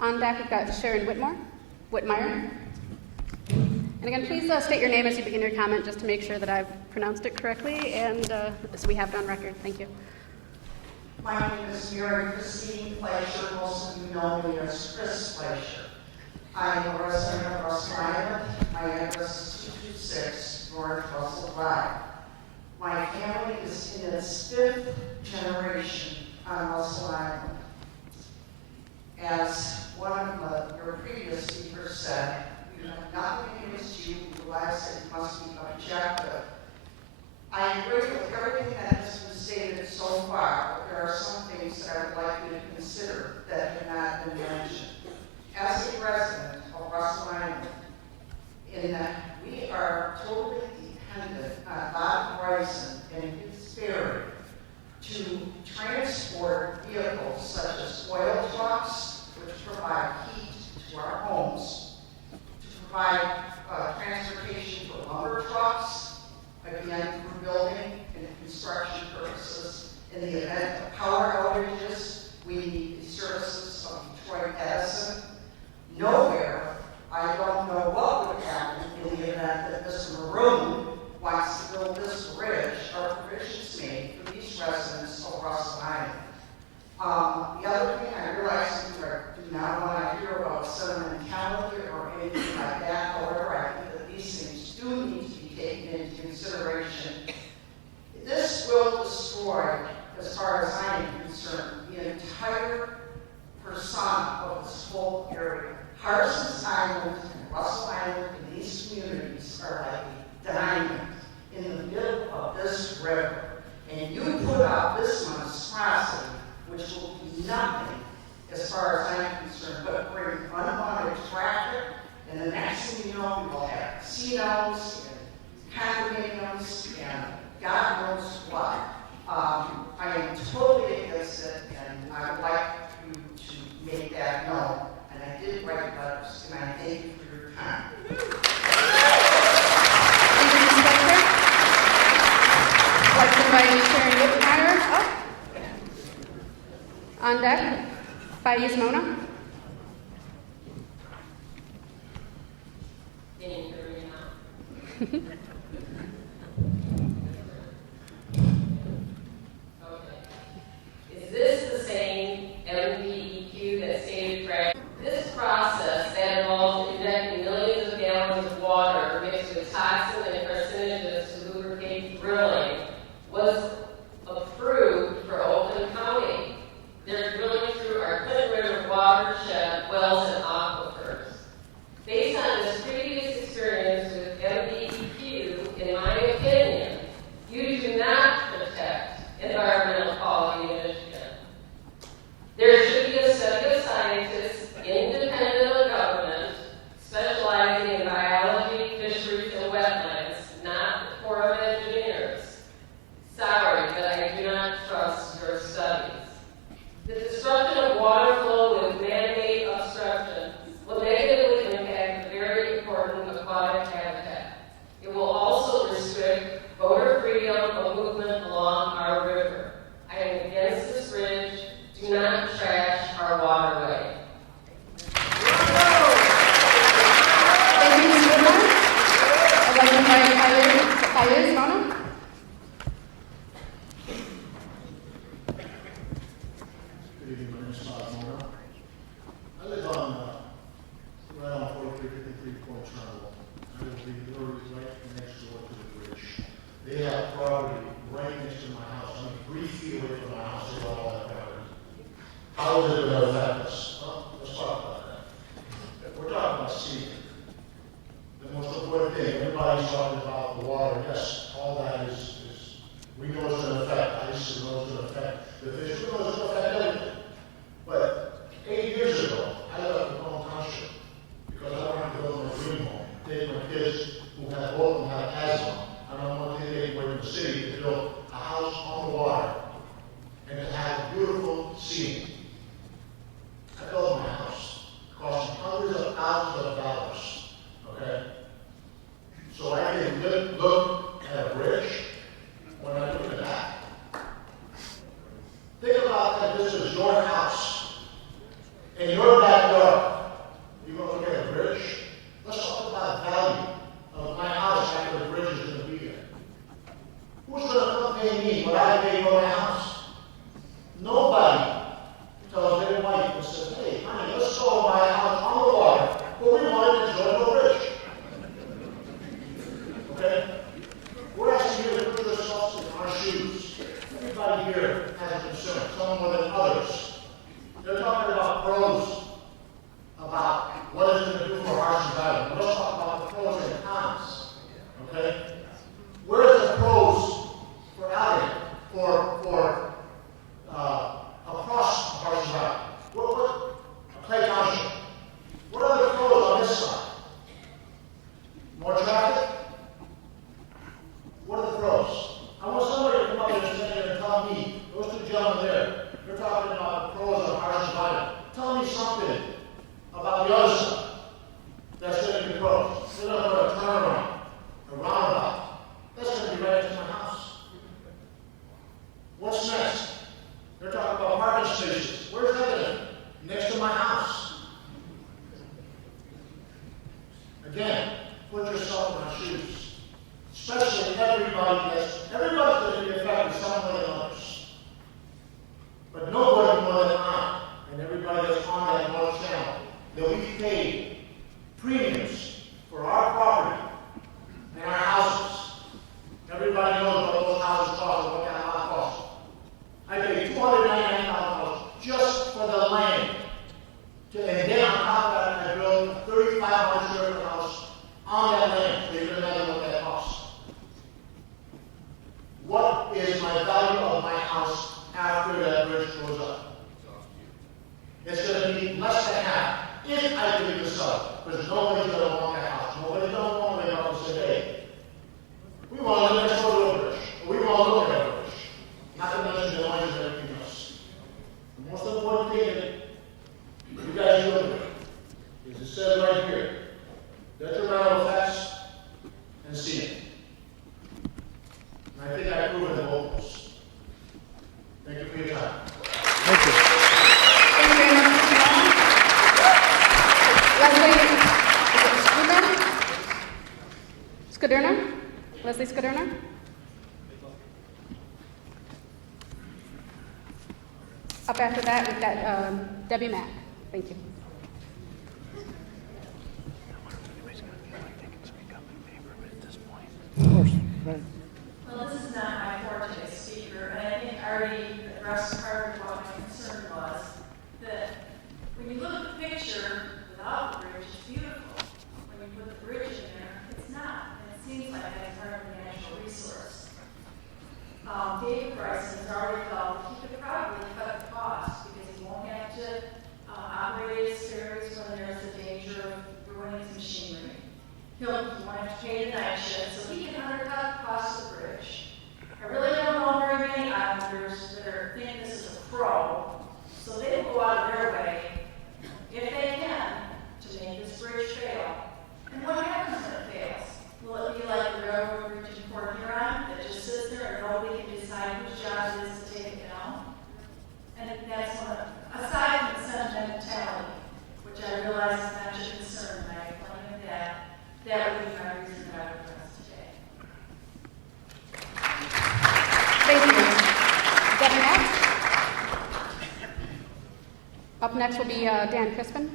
On deck, we've got Sharon Whitmire. And again, please state your name as you begin your comment, just to make sure that I've pronounced it correctly, and so we have it on record. Thank you. My name is Mary Christine Fleischer. Most of you know me as Chris Fleischer. I am a resident of Russell Island. My address is 226 North Russell Drive. My family is in its 5th generation on Russell Island. As one of your previous speakers said, you have nothing against you. The lives that you must be objective. I agree with everything that has been stated so far, but there are some things that I would like you to consider that have not been mentioned. As a resident of Russell Island, in that we are totally dependent on Bob Bryson and his ferry to transport vehicles such as oil trucks, which provide heat to our homes, to provide transportation for lumber trucks, again, for building and construction purposes. In the event of power outages, we need the services of Detroit Edison. Nowhere, I don't know what would happen in the event that Mr. Maroon wants to build this bridge, are provisions made for these residents of Russell Island. The other thing, I realize you do not want to hear about sentimentality or anything like that. However, I think that these things do need to be taken into consideration. This will destroy, as far as I am concerned, the entire persona of this whole area. Harsens Island and Russell Island and these communities are like a diamond in the middle of this river. And you put out this monstrosity, which will do nothing, as far as I'm concerned, but bring unwanted traffic. And the next thing you know, we will have casinos and condominiums and God knows what. I am totally against it, and I would like you to make that known. And I did write letters, and I thank you for your time. Thank you, Ms. Fleischer. I'd like to invite Sharon Whitmire up. On deck, Faiz Mona. Can you hear me now? Okay. Is this the same MPEQ that stated correctly? This process that involves injecting millions of gallons of water mixed with toxins and carcinogens to lubricate drilling was approved for Oakland County. They're drilling through our Clinton River watershed, wells, and aquifers. Based on this previous experience with MPEQ, everybody's talking about the water. Yes, all that is we know it's going to affect ice, we know it's going to affect the fish, we know it's going to affect everything. But 8 years ago, I left the home township because I wanted to go to a green home, take my kids who have both of them have asthma, and I want to take away from the city to build a house on the water and to have beautiful scenery. I built my house, cost me hundreds of thousands of dollars, okay? So I can look at a bridge when I look at that. Think about that this is your house, in your backyard. You're going to look at a bridge? Let's talk about the value of my house after the bridge is going to be there. Who's going to come pay me what I pay for my house? Nobody tells their wife and says, hey, honey, let's go buy a house on the water, but we want to enjoy the bridge. Okay? We're asking you to put yourselves in our shoes. Everybody here has a concern, some more than others. They're talking about pros, about what it's going to do for Harsens Island. Let's talk about the pros and cons. Okay? Where's the pros for outing, for across Harsens Island? What Clay Township? What are the pros on this side? More traffic? What are the pros? I want somebody to come up here and stand here and tell me, those two gentlemen there, they're talking about the pros on Harsens Island. Tell me something about the other side that's going to be pros. They're going to put a turnaround, a roundabout. That's going to be right next to my house. What's next? They're talking about parking spaces. Where's that going to be? Next to my house. Again, put yourself in our shoes. Especially everybody's going to be affected some way than others. But nobody more than I and everybody that's on that North Channel, that we paid premiums for our property and our houses. Everybody knows what those houses cost and what that house costs. I paid $299 just for the land. And then on top of that, I built a 3,500 square foot house on that land. So you can imagine what that costs. What is my value of my house after that bridge goes up? It's going to be less than half if I can even sell it, because nobody's going to want that house. Nobody's going to want to make up and say, hey, we want to live next door to a bridge, or we want to look at a bridge. Not to mention the noise and everything else. The most important thing that you guys look at is it says right here, detrimental effects and scenic. And I think I proved it both ways. Thank you for your time. Thank you. Thank you very much, Mr. Leslie, Scuderna? Leslie Scuderna? Up after that, we've got Debbie Mack. Thank you. Of course. Right. Well, this is not my forte, speaker, and I think I already addressed part of what my concern was, that when you look at the picture without the bridge, it's beautiful. When you put the bridge in there, it's not. And it seems like that's part of the natural resource. David Bryson has already felt he could probably cut the cost because he won't have to operate his ferries when there's a danger of ruining his machinery. He won't have to pay the night shift, so he can undercut the cost of the bridge. I really don't know very many islanders that think this is a pro, so they will go out of their way, if they can, to make this bridge fail. And what happens when it fails? Will it be like the railroad bridge in Port Huron that just sits there and nobody can decide whose job it is to take it down? And that's one of, aside from the sentimentality, which I realize is not your concern, and I have plenty of that, that would be my reason that I would press today. Thank you. Debbie Mack? Up next will be Dan Crispin.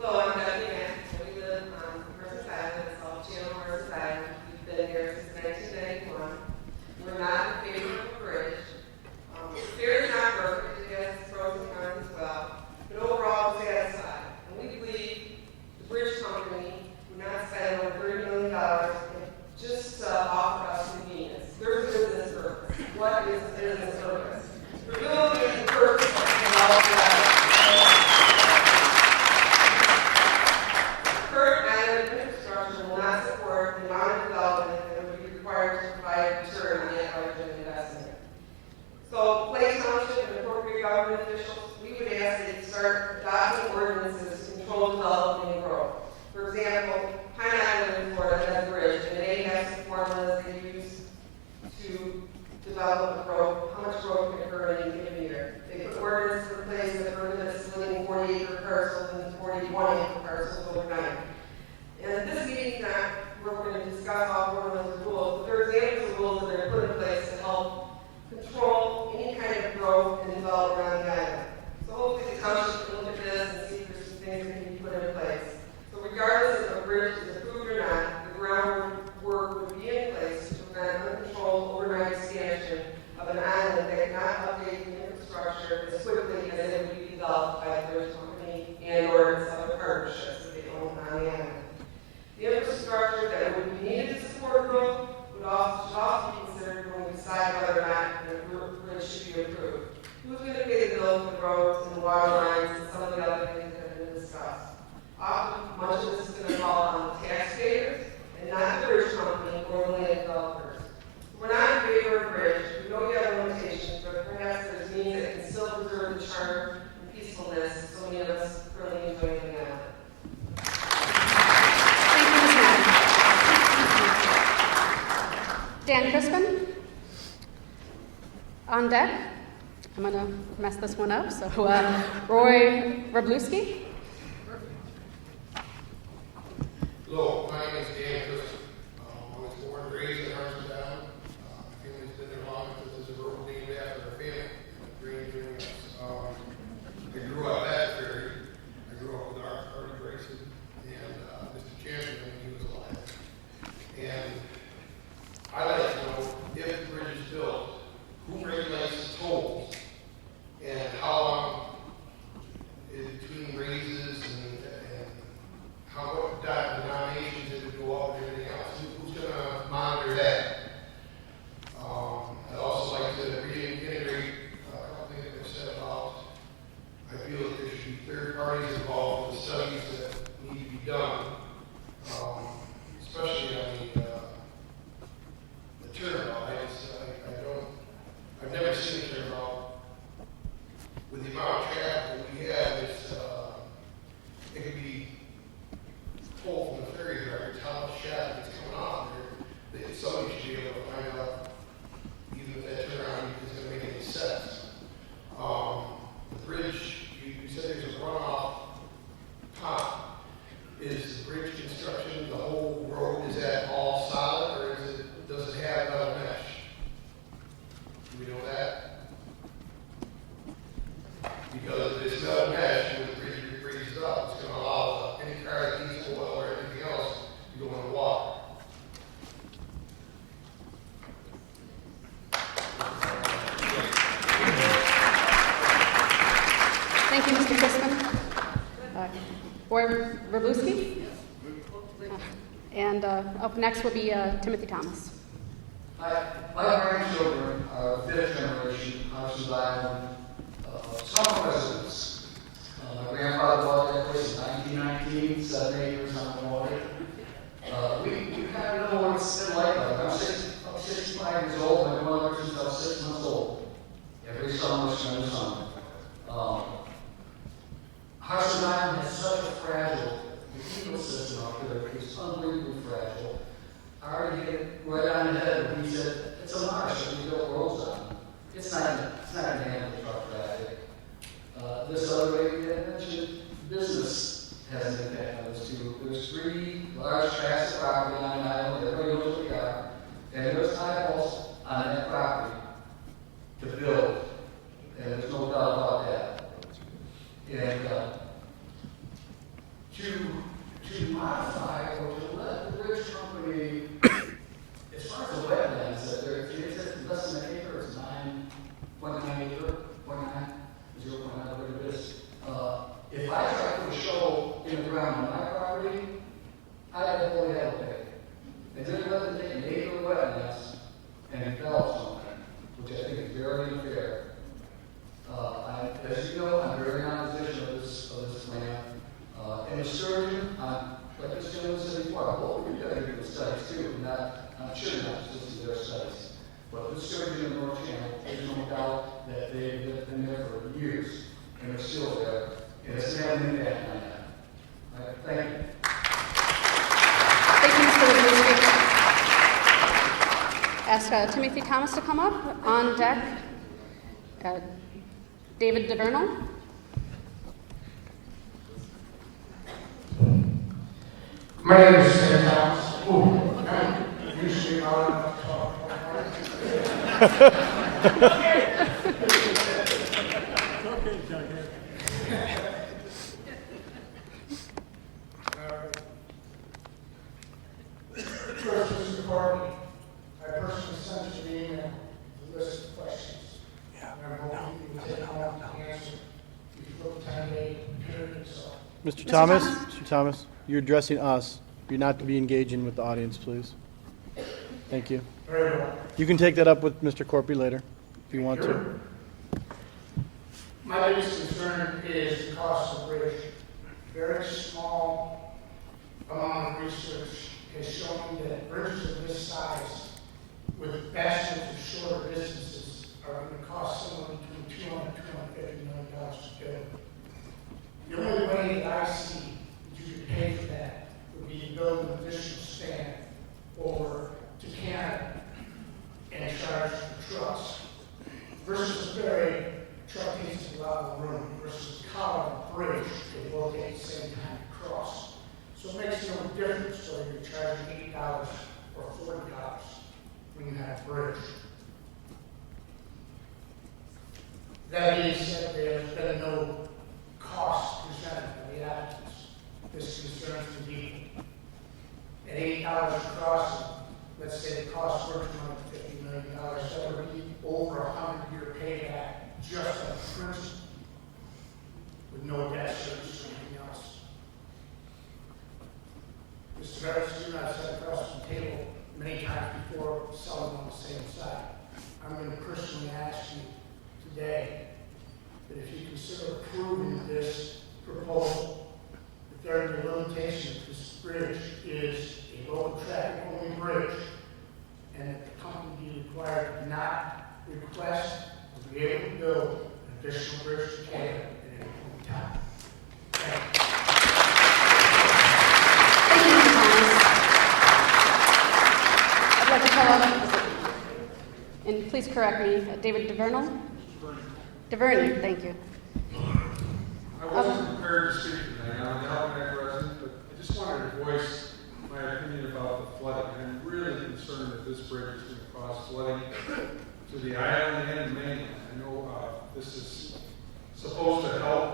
Hello, I'm Debbie Mack. We live on Harsens Island, South Channel, Harsens Island. We've been here since 1991. We're not in favor of a bridge. what is the business purpose? Presumably the purpose of the development. Current island infrastructure will not support the amount of development that would be required to provide return on that large of investment. So, Clay Township and appropriate government officials, we would ask that you start adopting ordinances to control development and growth. For example, Pine Island in Florida has a bridge, and they have some formulas they use to develop growth, how much growth can occur in any given year. They put ordinances in place that prohibit splitting 40-acre parcels into 41-acre parcels overnight. And this meeting that we're going to discuss all four of those rules, but there are examples of rules that are put in place to help control any kind of growth and development around the island. So hopefully the township can look at this and see if there's some things that can be put in place. So regardless if a bridge is approved or not, the groundwork would be in place to prevent uncontrolled overnight expansion of an island that cannot update the infrastructure as quickly as it would be developed by the bridge company and or its other partnerships that they own on the island. The infrastructure that would be needed to support growth should also be considered when we decide whether or not the bridge should be approved. Who's going to pay the bill for the roads and the water lines and some of the other things that have been discussed? Often, much of this is going to fall on the taxpayers and not the bridge company or the land developers. We're not in favor of bridge. We know you have limitations, but perhaps there's means that can still preserve the charm and peacefulness so many of us currently enjoy the island. Dan Crispin. On deck, I'm going to mess this one up, so Roy Wroblewski. Hello, my name is Dan Crispin. I was born and raised in Harsens. My family's been there long enough. This is a road named after our family. I grew up at Ferry. I grew up with Artie Grayson and Mr. Champion when he was alive. And I'd like to know if the bridge is built, who regulates the tolls, and how long is between raises and how what denominations it would go up and everything else. Who's going to monitor that? I'd also like to reintegrate a couple things that were said about. I feel that there should be third parties involved in the studies that need to be done, especially on the turnabout. I've never seen a turnabout with the amount of traffic that we have. It could be told from the ferry records how much traffic is coming off there. That somebody should be able to find out even if that turnaround is going to make any sense. The bridge, you said there's a runoff top. Is the bridge construction, the whole road, is that all solid, or does it have metal mesh? Do we know that? Because if it's metal mesh, when the bridge raises up, it's going to allow any car that needs oil or anything else to go in the water. Thank you, Mr. Crispin. Roy Wroblewski. And up next will be Timothy Thomas. Hi, my grandchildren are fifth generation Harsens Island summer residents. My grandfather bought that place in 1919, 7 acres on the water. We kind of know what it's been like. I'm 65 years old. My mother's about 6 months old. Every summer, spring the summer. Harsens Island has such a fragile ecosystem out there. It's unbelievably fragile. I already hit it right on the head when he said, it's a marsh, and we built Timothy Thomas to come up. On deck, David DeVernal. My name is Tim Thomas. Ooh, I'm usually not enough to talk. First, Mr. Courtney, I personally sent you an email with a list of questions. And I'm hoping you will take them out and answer before the 10-day period is up. Mr. Thomas, you're addressing us. You're not to be engaging with the audience, please. Thank you. Very well. You can take that up with Mr. Corpy later, if you want to. My biggest concern is the cost of the bridge. Very small amount of research has shown me that bridges of this size with bastions of shorter distances are going to cost somewhere between $200 and $250 million to build. The only way that I see that you could pay for that would be to build an additional span over to Canada and charge for trucks versus a ferry. Truck needs to go out of the room versus a car on a bridge they both take the same time to cross. So it makes no difference whether you're charging $8 or $40 when you have a bridge. That being said, there's been no cost presented by the applicants. This concerns the people. At $8 a crossing, let's say the cost were $250 million, that would be over a 100-year payback just on principle, with no debt service or anything else. Mr. Harris, you and I sat across the table many times before selling on the same side. I'm going to personally ask you today that if you consider approving this proposal, that there is a limitation that this bridge is a local traffic only bridge, and that the company be required to not request or be able to build an additional bridge to Canada at any point in time. Thank you. Thank you, Mr. Thomas. I'd like to call up, and please correct me, David DeVernal? DeVerney, thank you. I wasn't prepared to speak tonight. I'm the Alphabet resident, but I just wanted to voice my opinion about the flooding. I'm really concerned that this bridge is going to cause flooding to the island and the mainland. I know this is supposed to help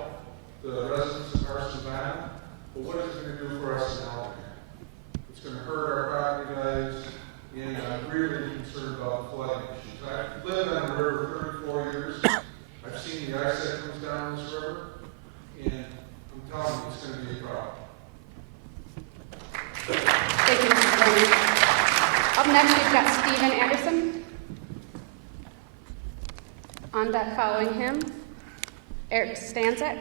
the residents of Harsens Island, but what is it going to do for us in Alabama? It's going to hurt our property values, and I'm really concerned about the flooding issues. I've lived on the river 34 years. I've seen the ice that comes down this river, and I'm telling you, it's going to be a problem. Thank you, Mr. DeVerney. Up next, we've got Stephen Anderson. On deck following him, Eric Stanzak.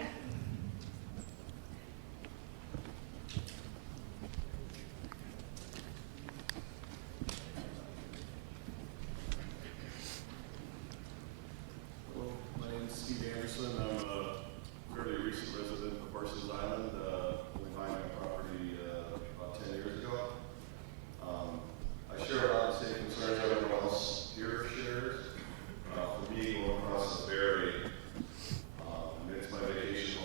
Hello, my name is Steve Anderson. I'm a fairly recent resident of Harsens Island. Only buying my property about 10 years ago. I share a lot of the same concerns everyone else here shares. For me, going across the ferry, it's my vacation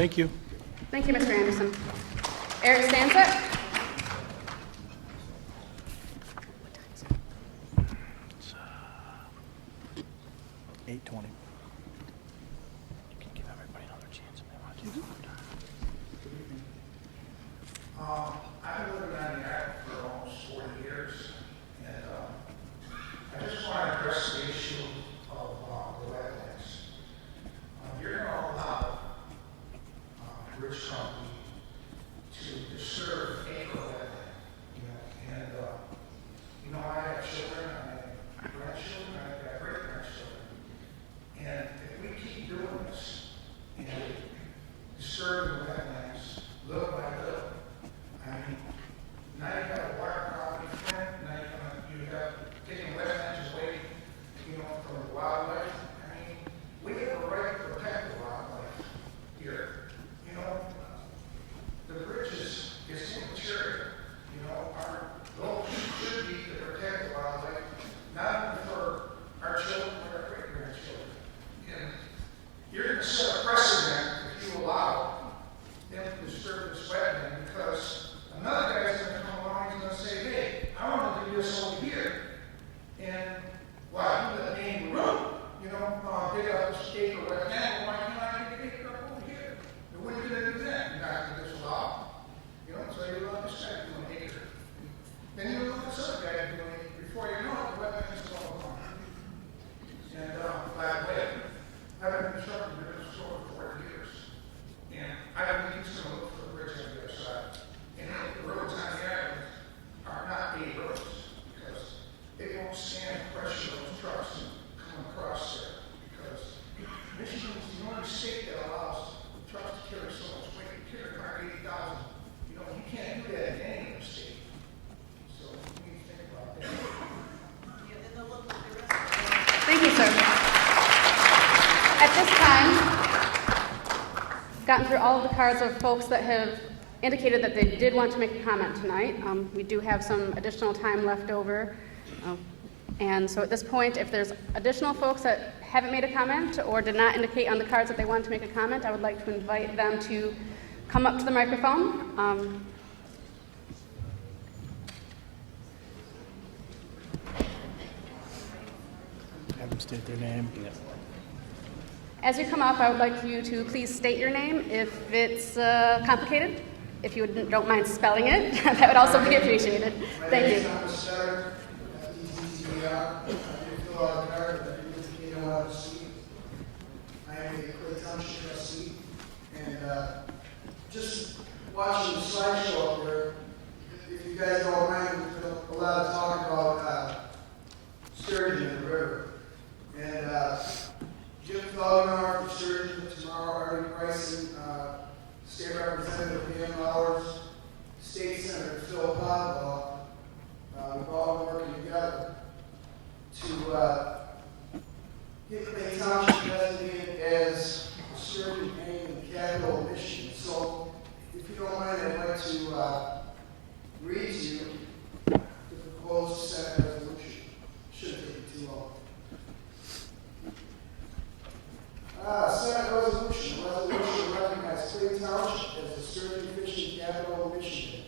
Thank you. Thank you, Mr. Anderson. Eric Stanzik? 8:20. You can give everybody another chance if they want to. I've been living on the island for almost 40 years, and I just want to address the issue of the wetlands. You're going to allow Rich Company to disturb acre wetland, and I have children, I have grandchildren, I have great-grandchildren, and if we keep doing this and disturbing the wetlands little by little, I mean, now you got a water property plan, now you have taking wetlands away, from the wildlife. I mean, we have a right to protect the wildlife here. The bridge is immaterial. Our goal should be to protect the wildlife, not only for our children, but our great-grandchildren. And you're going to set a precedent if you allow them to disturb this wetland, because another guy's going to come along and he's going to say, hey, I want to do this over here. And why? You let me in the room, dig up this acre wetland. Why can't I dig an acre up over here? And when are you going to do that? You're not going to disallow. So you let this guy do an acre. Then you let this other guy do an acre. Before you know it, the wetland is all gone. And by the way, I've been constructing this for over 40 years. And I don't think he's going to look for the bridge on the other side. And the roads on the island are not A roads, because they won't stand the pressure of those trucks and come across there. Because Michigan is the only state that allows trucks to carry so much weight. You carry 180,000. You can't do that in any other state. So we need to think about that. Thank you, sir. At this time, gotten through all of the cards of folks that have indicated that they did want to make a comment tonight. We do have some additional time left over. And so at this point, if there's additional folks that haven't made a comment or did not indicate on the cards that they wanted to make a comment, I would like to invite them to come up to the microphone. Have them state their name. As you come up, I would like you to please state your name if it's complicated. If you don't mind spelling it, that would also be appreciated. Thank you. I am a Clay Township trustee, and just watching the slideshow up there, if you guys don't mind, there's been a lot of talk about sturgeon in the river. And Jim Felgenauer from Sturgeon tomorrow, Artie Bryson, State Representative Dan Lowers, State Senator Phil Podwell, we've all been working together to get Clay Township designated as a sturgeon hanging capital of Michigan. So, if you don't mind, I'd like to read to you the proposed Senate resolution. Shouldn't take too long. Senate resolution. A resolution to recognize Clay Township as the sturgeon fishing capital of Michigan.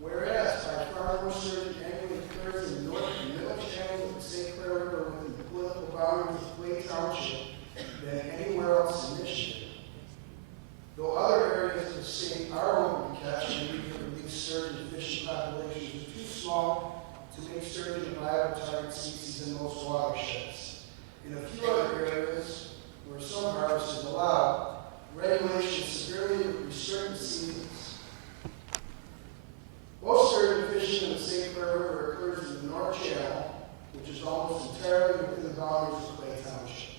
Whereas by far more sturgeon annually occurs in the north and middle channels of the St. Clair River within the political boundaries of Clay Township than anywhere else in Michigan. Though other areas of the state are open to catch and release sturgeon fishing populations are too small to make sturgeon a viable target species in most watersheds. In a few other areas where some harvest is allowed, regulations severely restrict the seasons. Most sturgeon fishing in the St. Clair River occurs in the North Channel, which is almost entirely within the boundaries of Clay Township.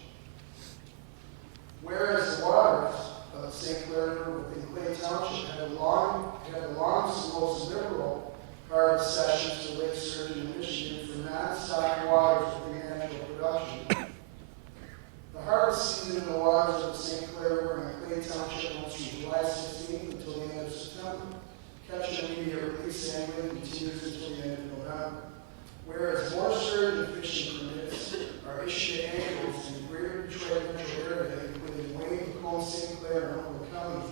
Whereas the waters of the St. Clair River within Clay Township have the longest and most liberal harvest sessions to Lake Sturgeon in Michigan for non-stock waters within natural production. The harvest season in the waters of the St. Clair River in Clay Township runs from July 16th until the end of September. Catch and immediate release annually continues until the end of November. Whereas more sturgeon fishing permits are issued to anglers in the greater Detroit metro area, including Wayne, Macomb, St. Clair, and Oakland counties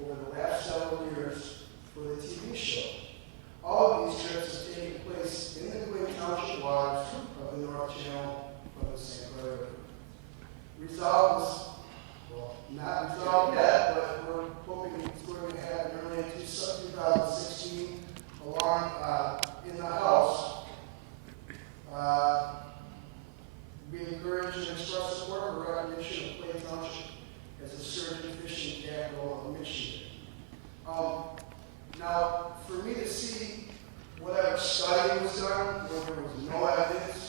over the last several years for the TV show. All of these trips have taken place in the Quaker Township waters of the North Channel from the St. Clair River. Resolved is, well, not resolved yet, but we're hoping it's going to happen early in 2016 along in the House. We encourage and express support for recognition of Clay Township as a surgeon fishing capital of Michigan. Now, for me to see whatever study was done where there was no evidence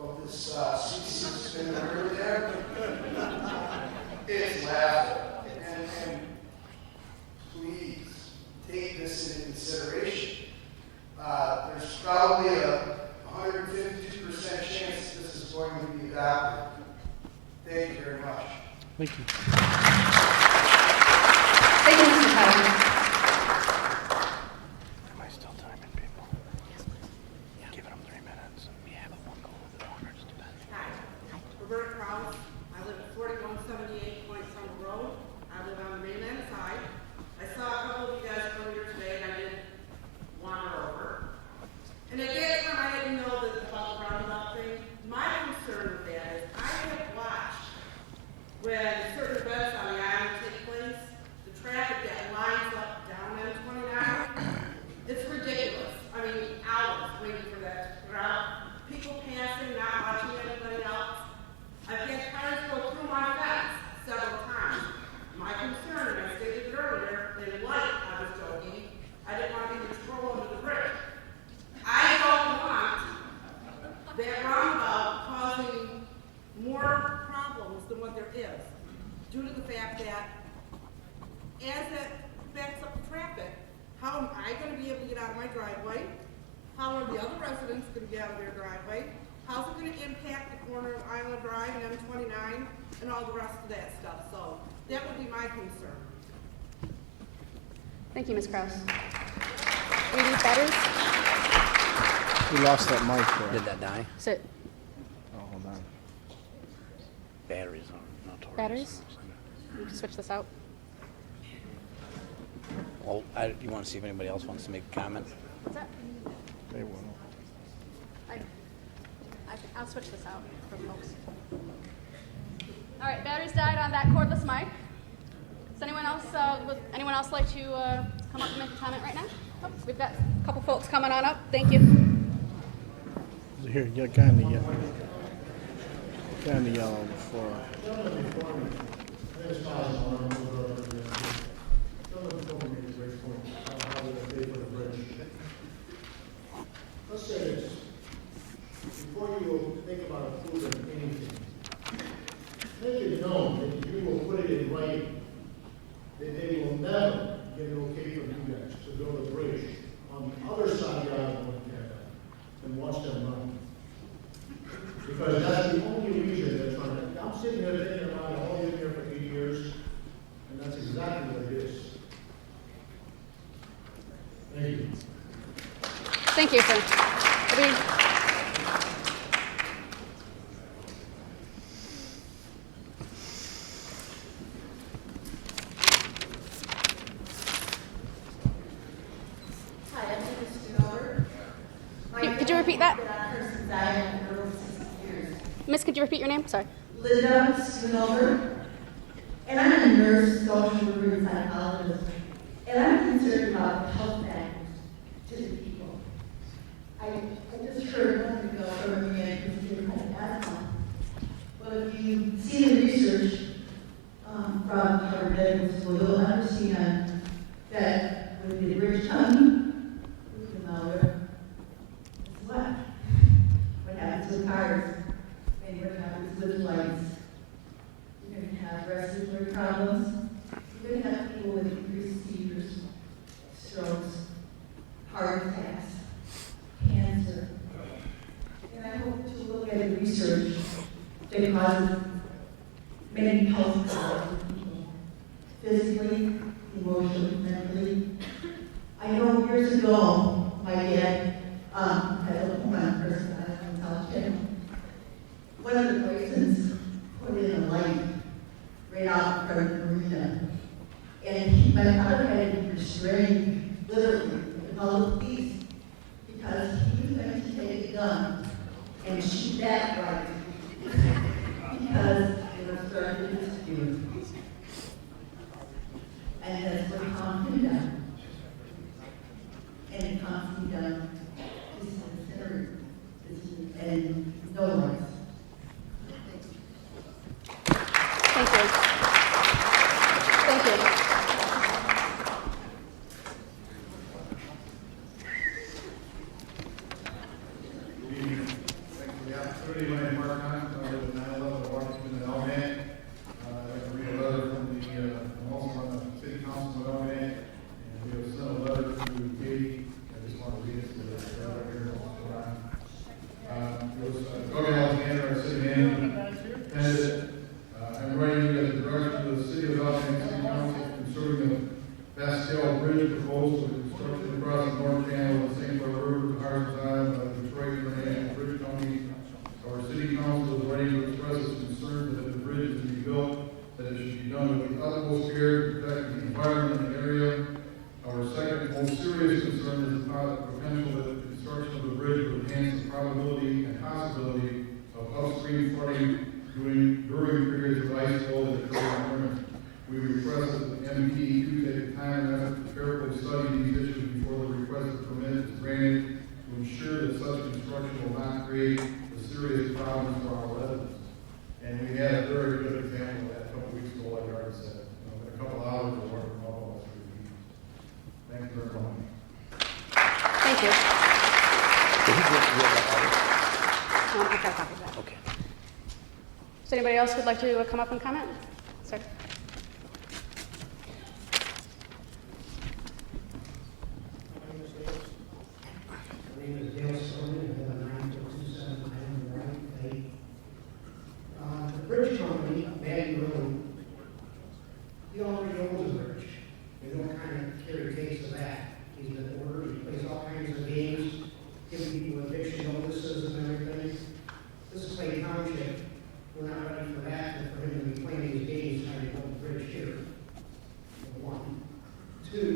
of this species in the river there, it's laughable. And please take this into consideration. There's probably a 152% chance this is going to be adopted. Thank you very much. Thank you. Thank you, Mr. Tyler. Am I still timing people? Yes, please. Yeah. Giving them 3 minutes. We have a one goal with the owner, just about. Hi, Roberta Krause. I live at 4178 Point Summer Road. I live on the mainland side. I saw a couple of you guys earlier today, and I did wander over. And at that time, I didn't know that about the roundabout thing. My concern with that is I have watched when certain events on the island take place, the traffic that lines up down M29, it's ridiculous. I mean, hours waiting for that route. People passing, not watching anybody else. I've had cars go through my fence several times. My concern, and I stated it earlier, in light, I was joking, I didn't want to be the troll under the bridge. I don't want that roundabout causing more problems than what there is, due to the fact that as it backs up the traffic, how am I going to be able to get out of my driveway? How are the other residents going to get out of their driveway? How's it going to impact the corner of Island Drive and M29 and all the rest of that stuff? So that would be my concern. Thank you, Ms. Krause. Reedy Betters? We lost that mic there. Did that die? Sit. Oh, hold on. Batteries are notorious. Batteries? You can switch this out. Well, you want to see if anybody else wants to make a comment? What's that? They will. I'll switch this out for folks. All right, batteries died on that cordless mic. Does anyone else, would anyone else like to come up and make a comment right now? Oh, we've got a couple folks coming on up. Thank you. Here, you got guy in the yellow. Guy in the yellow before. Let's say this. Before you think about approving anything, make it known that you will put it in writing that they will never get an okay from you guys to build a bridge on the other side of the island of Canada and watch them run. Because that's the only reason they're trying to. I'm sitting there thinking about it, I've only been here for 8 years, and that's exactly what it is. Thank you. Thank you, sir. Hi, I'm Mr. Miller. Could you repeat that? Harsens, I have been over 60 years. Miss, could you repeat your name? Sorry. Linda Schoonover. And I'm a nurse, social worker, and psychologist. And I'm concerned about the health factors to the people. I just heard a moment ago from a man who's getting asthma. Well, if you see the research from Harvard Medical School, you'll understand that with the bridge coming, what happens with cars, and what happens with lights. You're going to have respiratory problems. You're going to have people with increased seizures, strokes, heart attacks, cancer. And I hope to look at the research that causes many health problems in people, physically, emotionally, mentally. I know years ago, my dad had a woman person in South Channel. One of the places put in a light right out in front of the marina. And my father had to be restrained, literally, to call the police, because he was going to take a gun and shoot that right, because they were starting to dispute. And that's what calmed him down. And it calms me down to sincerity and no lies. Thank you. Thank you. Thanks for the opportunity. My name is Mark Hunt. I live in 911 Washington and Almac. I have to read a letter from I'm also on the city council of Almac, and we have sent a letter to Katie. I just want to read it to the right here. It was Governor Alexander, our city manager, candidate. I'm writing you as the director of the city of Almac City Council concerning the Bastille Bridge proposal for construction across the North Channel of the St. Clair River to Harsens Island by the Detroit International Bridge Company. Our city council is ready to express its concern that if the bridge is to be built, that it should be done with the utmost care to protect the environment in the area. Our second most serious concern is the potential that the construction of the bridge would enhance the probability and possibility of upstream flooding during periods of ice flow that occur in the winter. We request that the MPEQ take the time and effort to carefully study these issues before the requested permit is granted to ensure that such construction will not create a serious problems for our residents. And we had a very good example of that a couple weeks ago, like I already said. In a couple hours, we're working on all those meetings. Thank you very much. Thank you. I've got a copy of that. Okay. Is anybody else who'd like to come up and comment? Sir. My name is Dale Stoneman, I live on 9427 Island Drive, Lake. The bridge company, Bagley Road, he already owns a bridge. They don't kind of carry case of that. He's been ordered, he plays all kinds of games, giving people eviction notices and everything. This is Clay Township. We're not ready for that, and for him to be playing these games trying to build a bridge here. Number one. Two,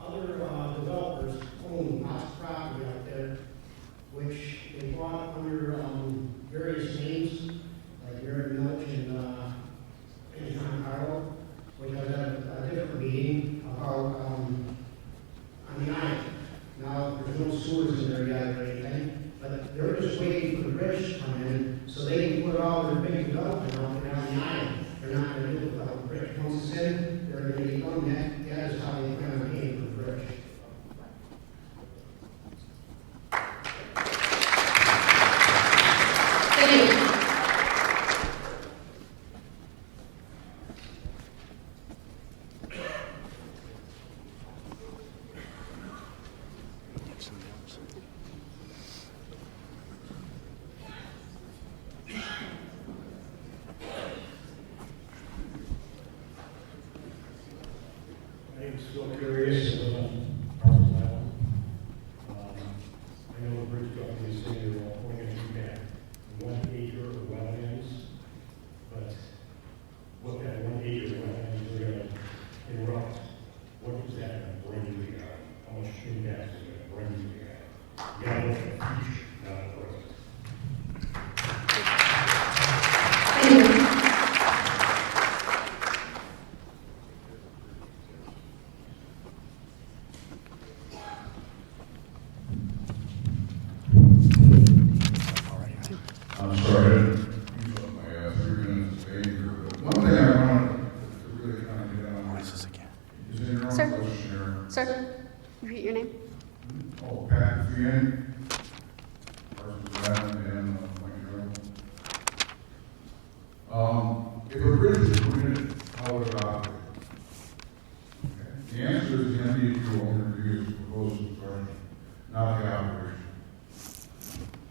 other developers own lots of property out there, which they bought under various names, like Mary Milch and John Carlo, which was at a different meeting about on the island. Now, there's no sewers in there yet or anything, but they're just waiting for the bridge to come in so they can put all their big development out there on the island. They're not going to do it without the bridge. Once it's in, they're going to get done. That is how they plan on paying for the bridge. Thank you. My name is Phil Curious, I live on Harsens Island. I know the bridge company is saying they're only going to do that 1 acre of wetlands, but what that 1 acre of wetlands are going to interrupt, what is that going to bring to the yard? How much impact is it going to bring to the yard? You got to look at the future, not the present. I'm sorry, I didn't use up my 3 minutes of being here, but one thing I wanted to really kind of get on is in your own Sir? questionnaire. Sir, repeat your name. Oh, Pat Fian, Harsens Island and Mike Gerald. If a bridge is permitted, how would it operate? Okay. The answer is the MDQ only reviews the proposed construction, not the operation.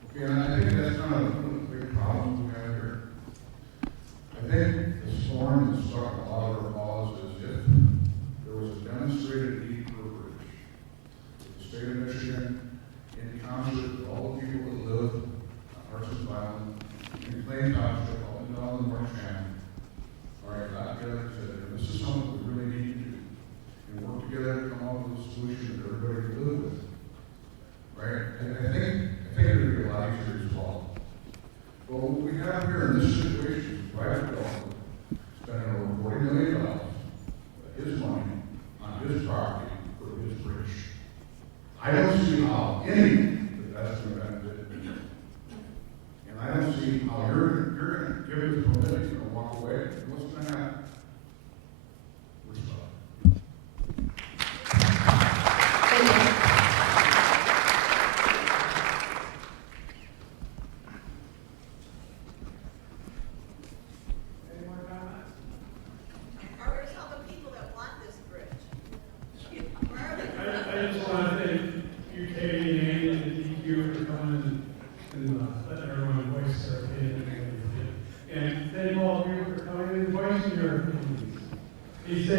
Okay, and I think that's kind of one of the big problems we have here. I think the storm that struck a lot of our laws is if there was a demonstrated need for a bridge, the state of Michigan, in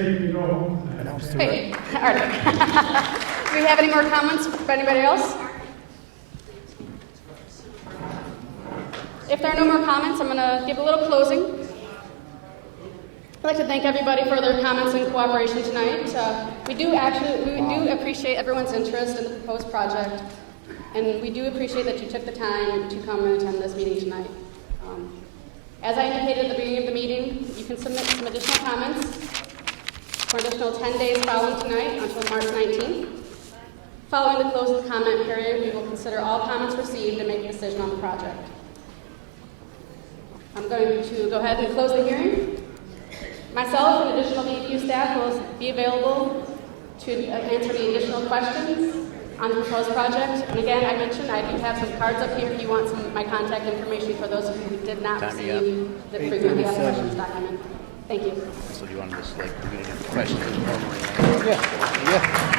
safe to go home. Hey, Artie. Do we have any more comments from anybody else? If there are no more comments, I'm going to give a little closing. I'd like to thank everybody for their comments and cooperation tonight. We do appreciate everyone's interest in the proposed project, and we do appreciate that you took the time to come and attend this meeting tonight. As I indicated at the beginning of the meeting, you can submit some additional comments for an additional 10 days following tonight until March 19th. Following the close of the comment period, we will consider all comments received and make a decision on the project. I'm going to go ahead and close the hearing. Myself and additional VQ staff will be available to answer any additional questions on the proposed project. And again, I mentioned I do have some cards up here if you want my contact information for those of you who did not receive the frequently asked questions document. Thank you. So do you want to just like, we're going to get the questions normally? Yeah.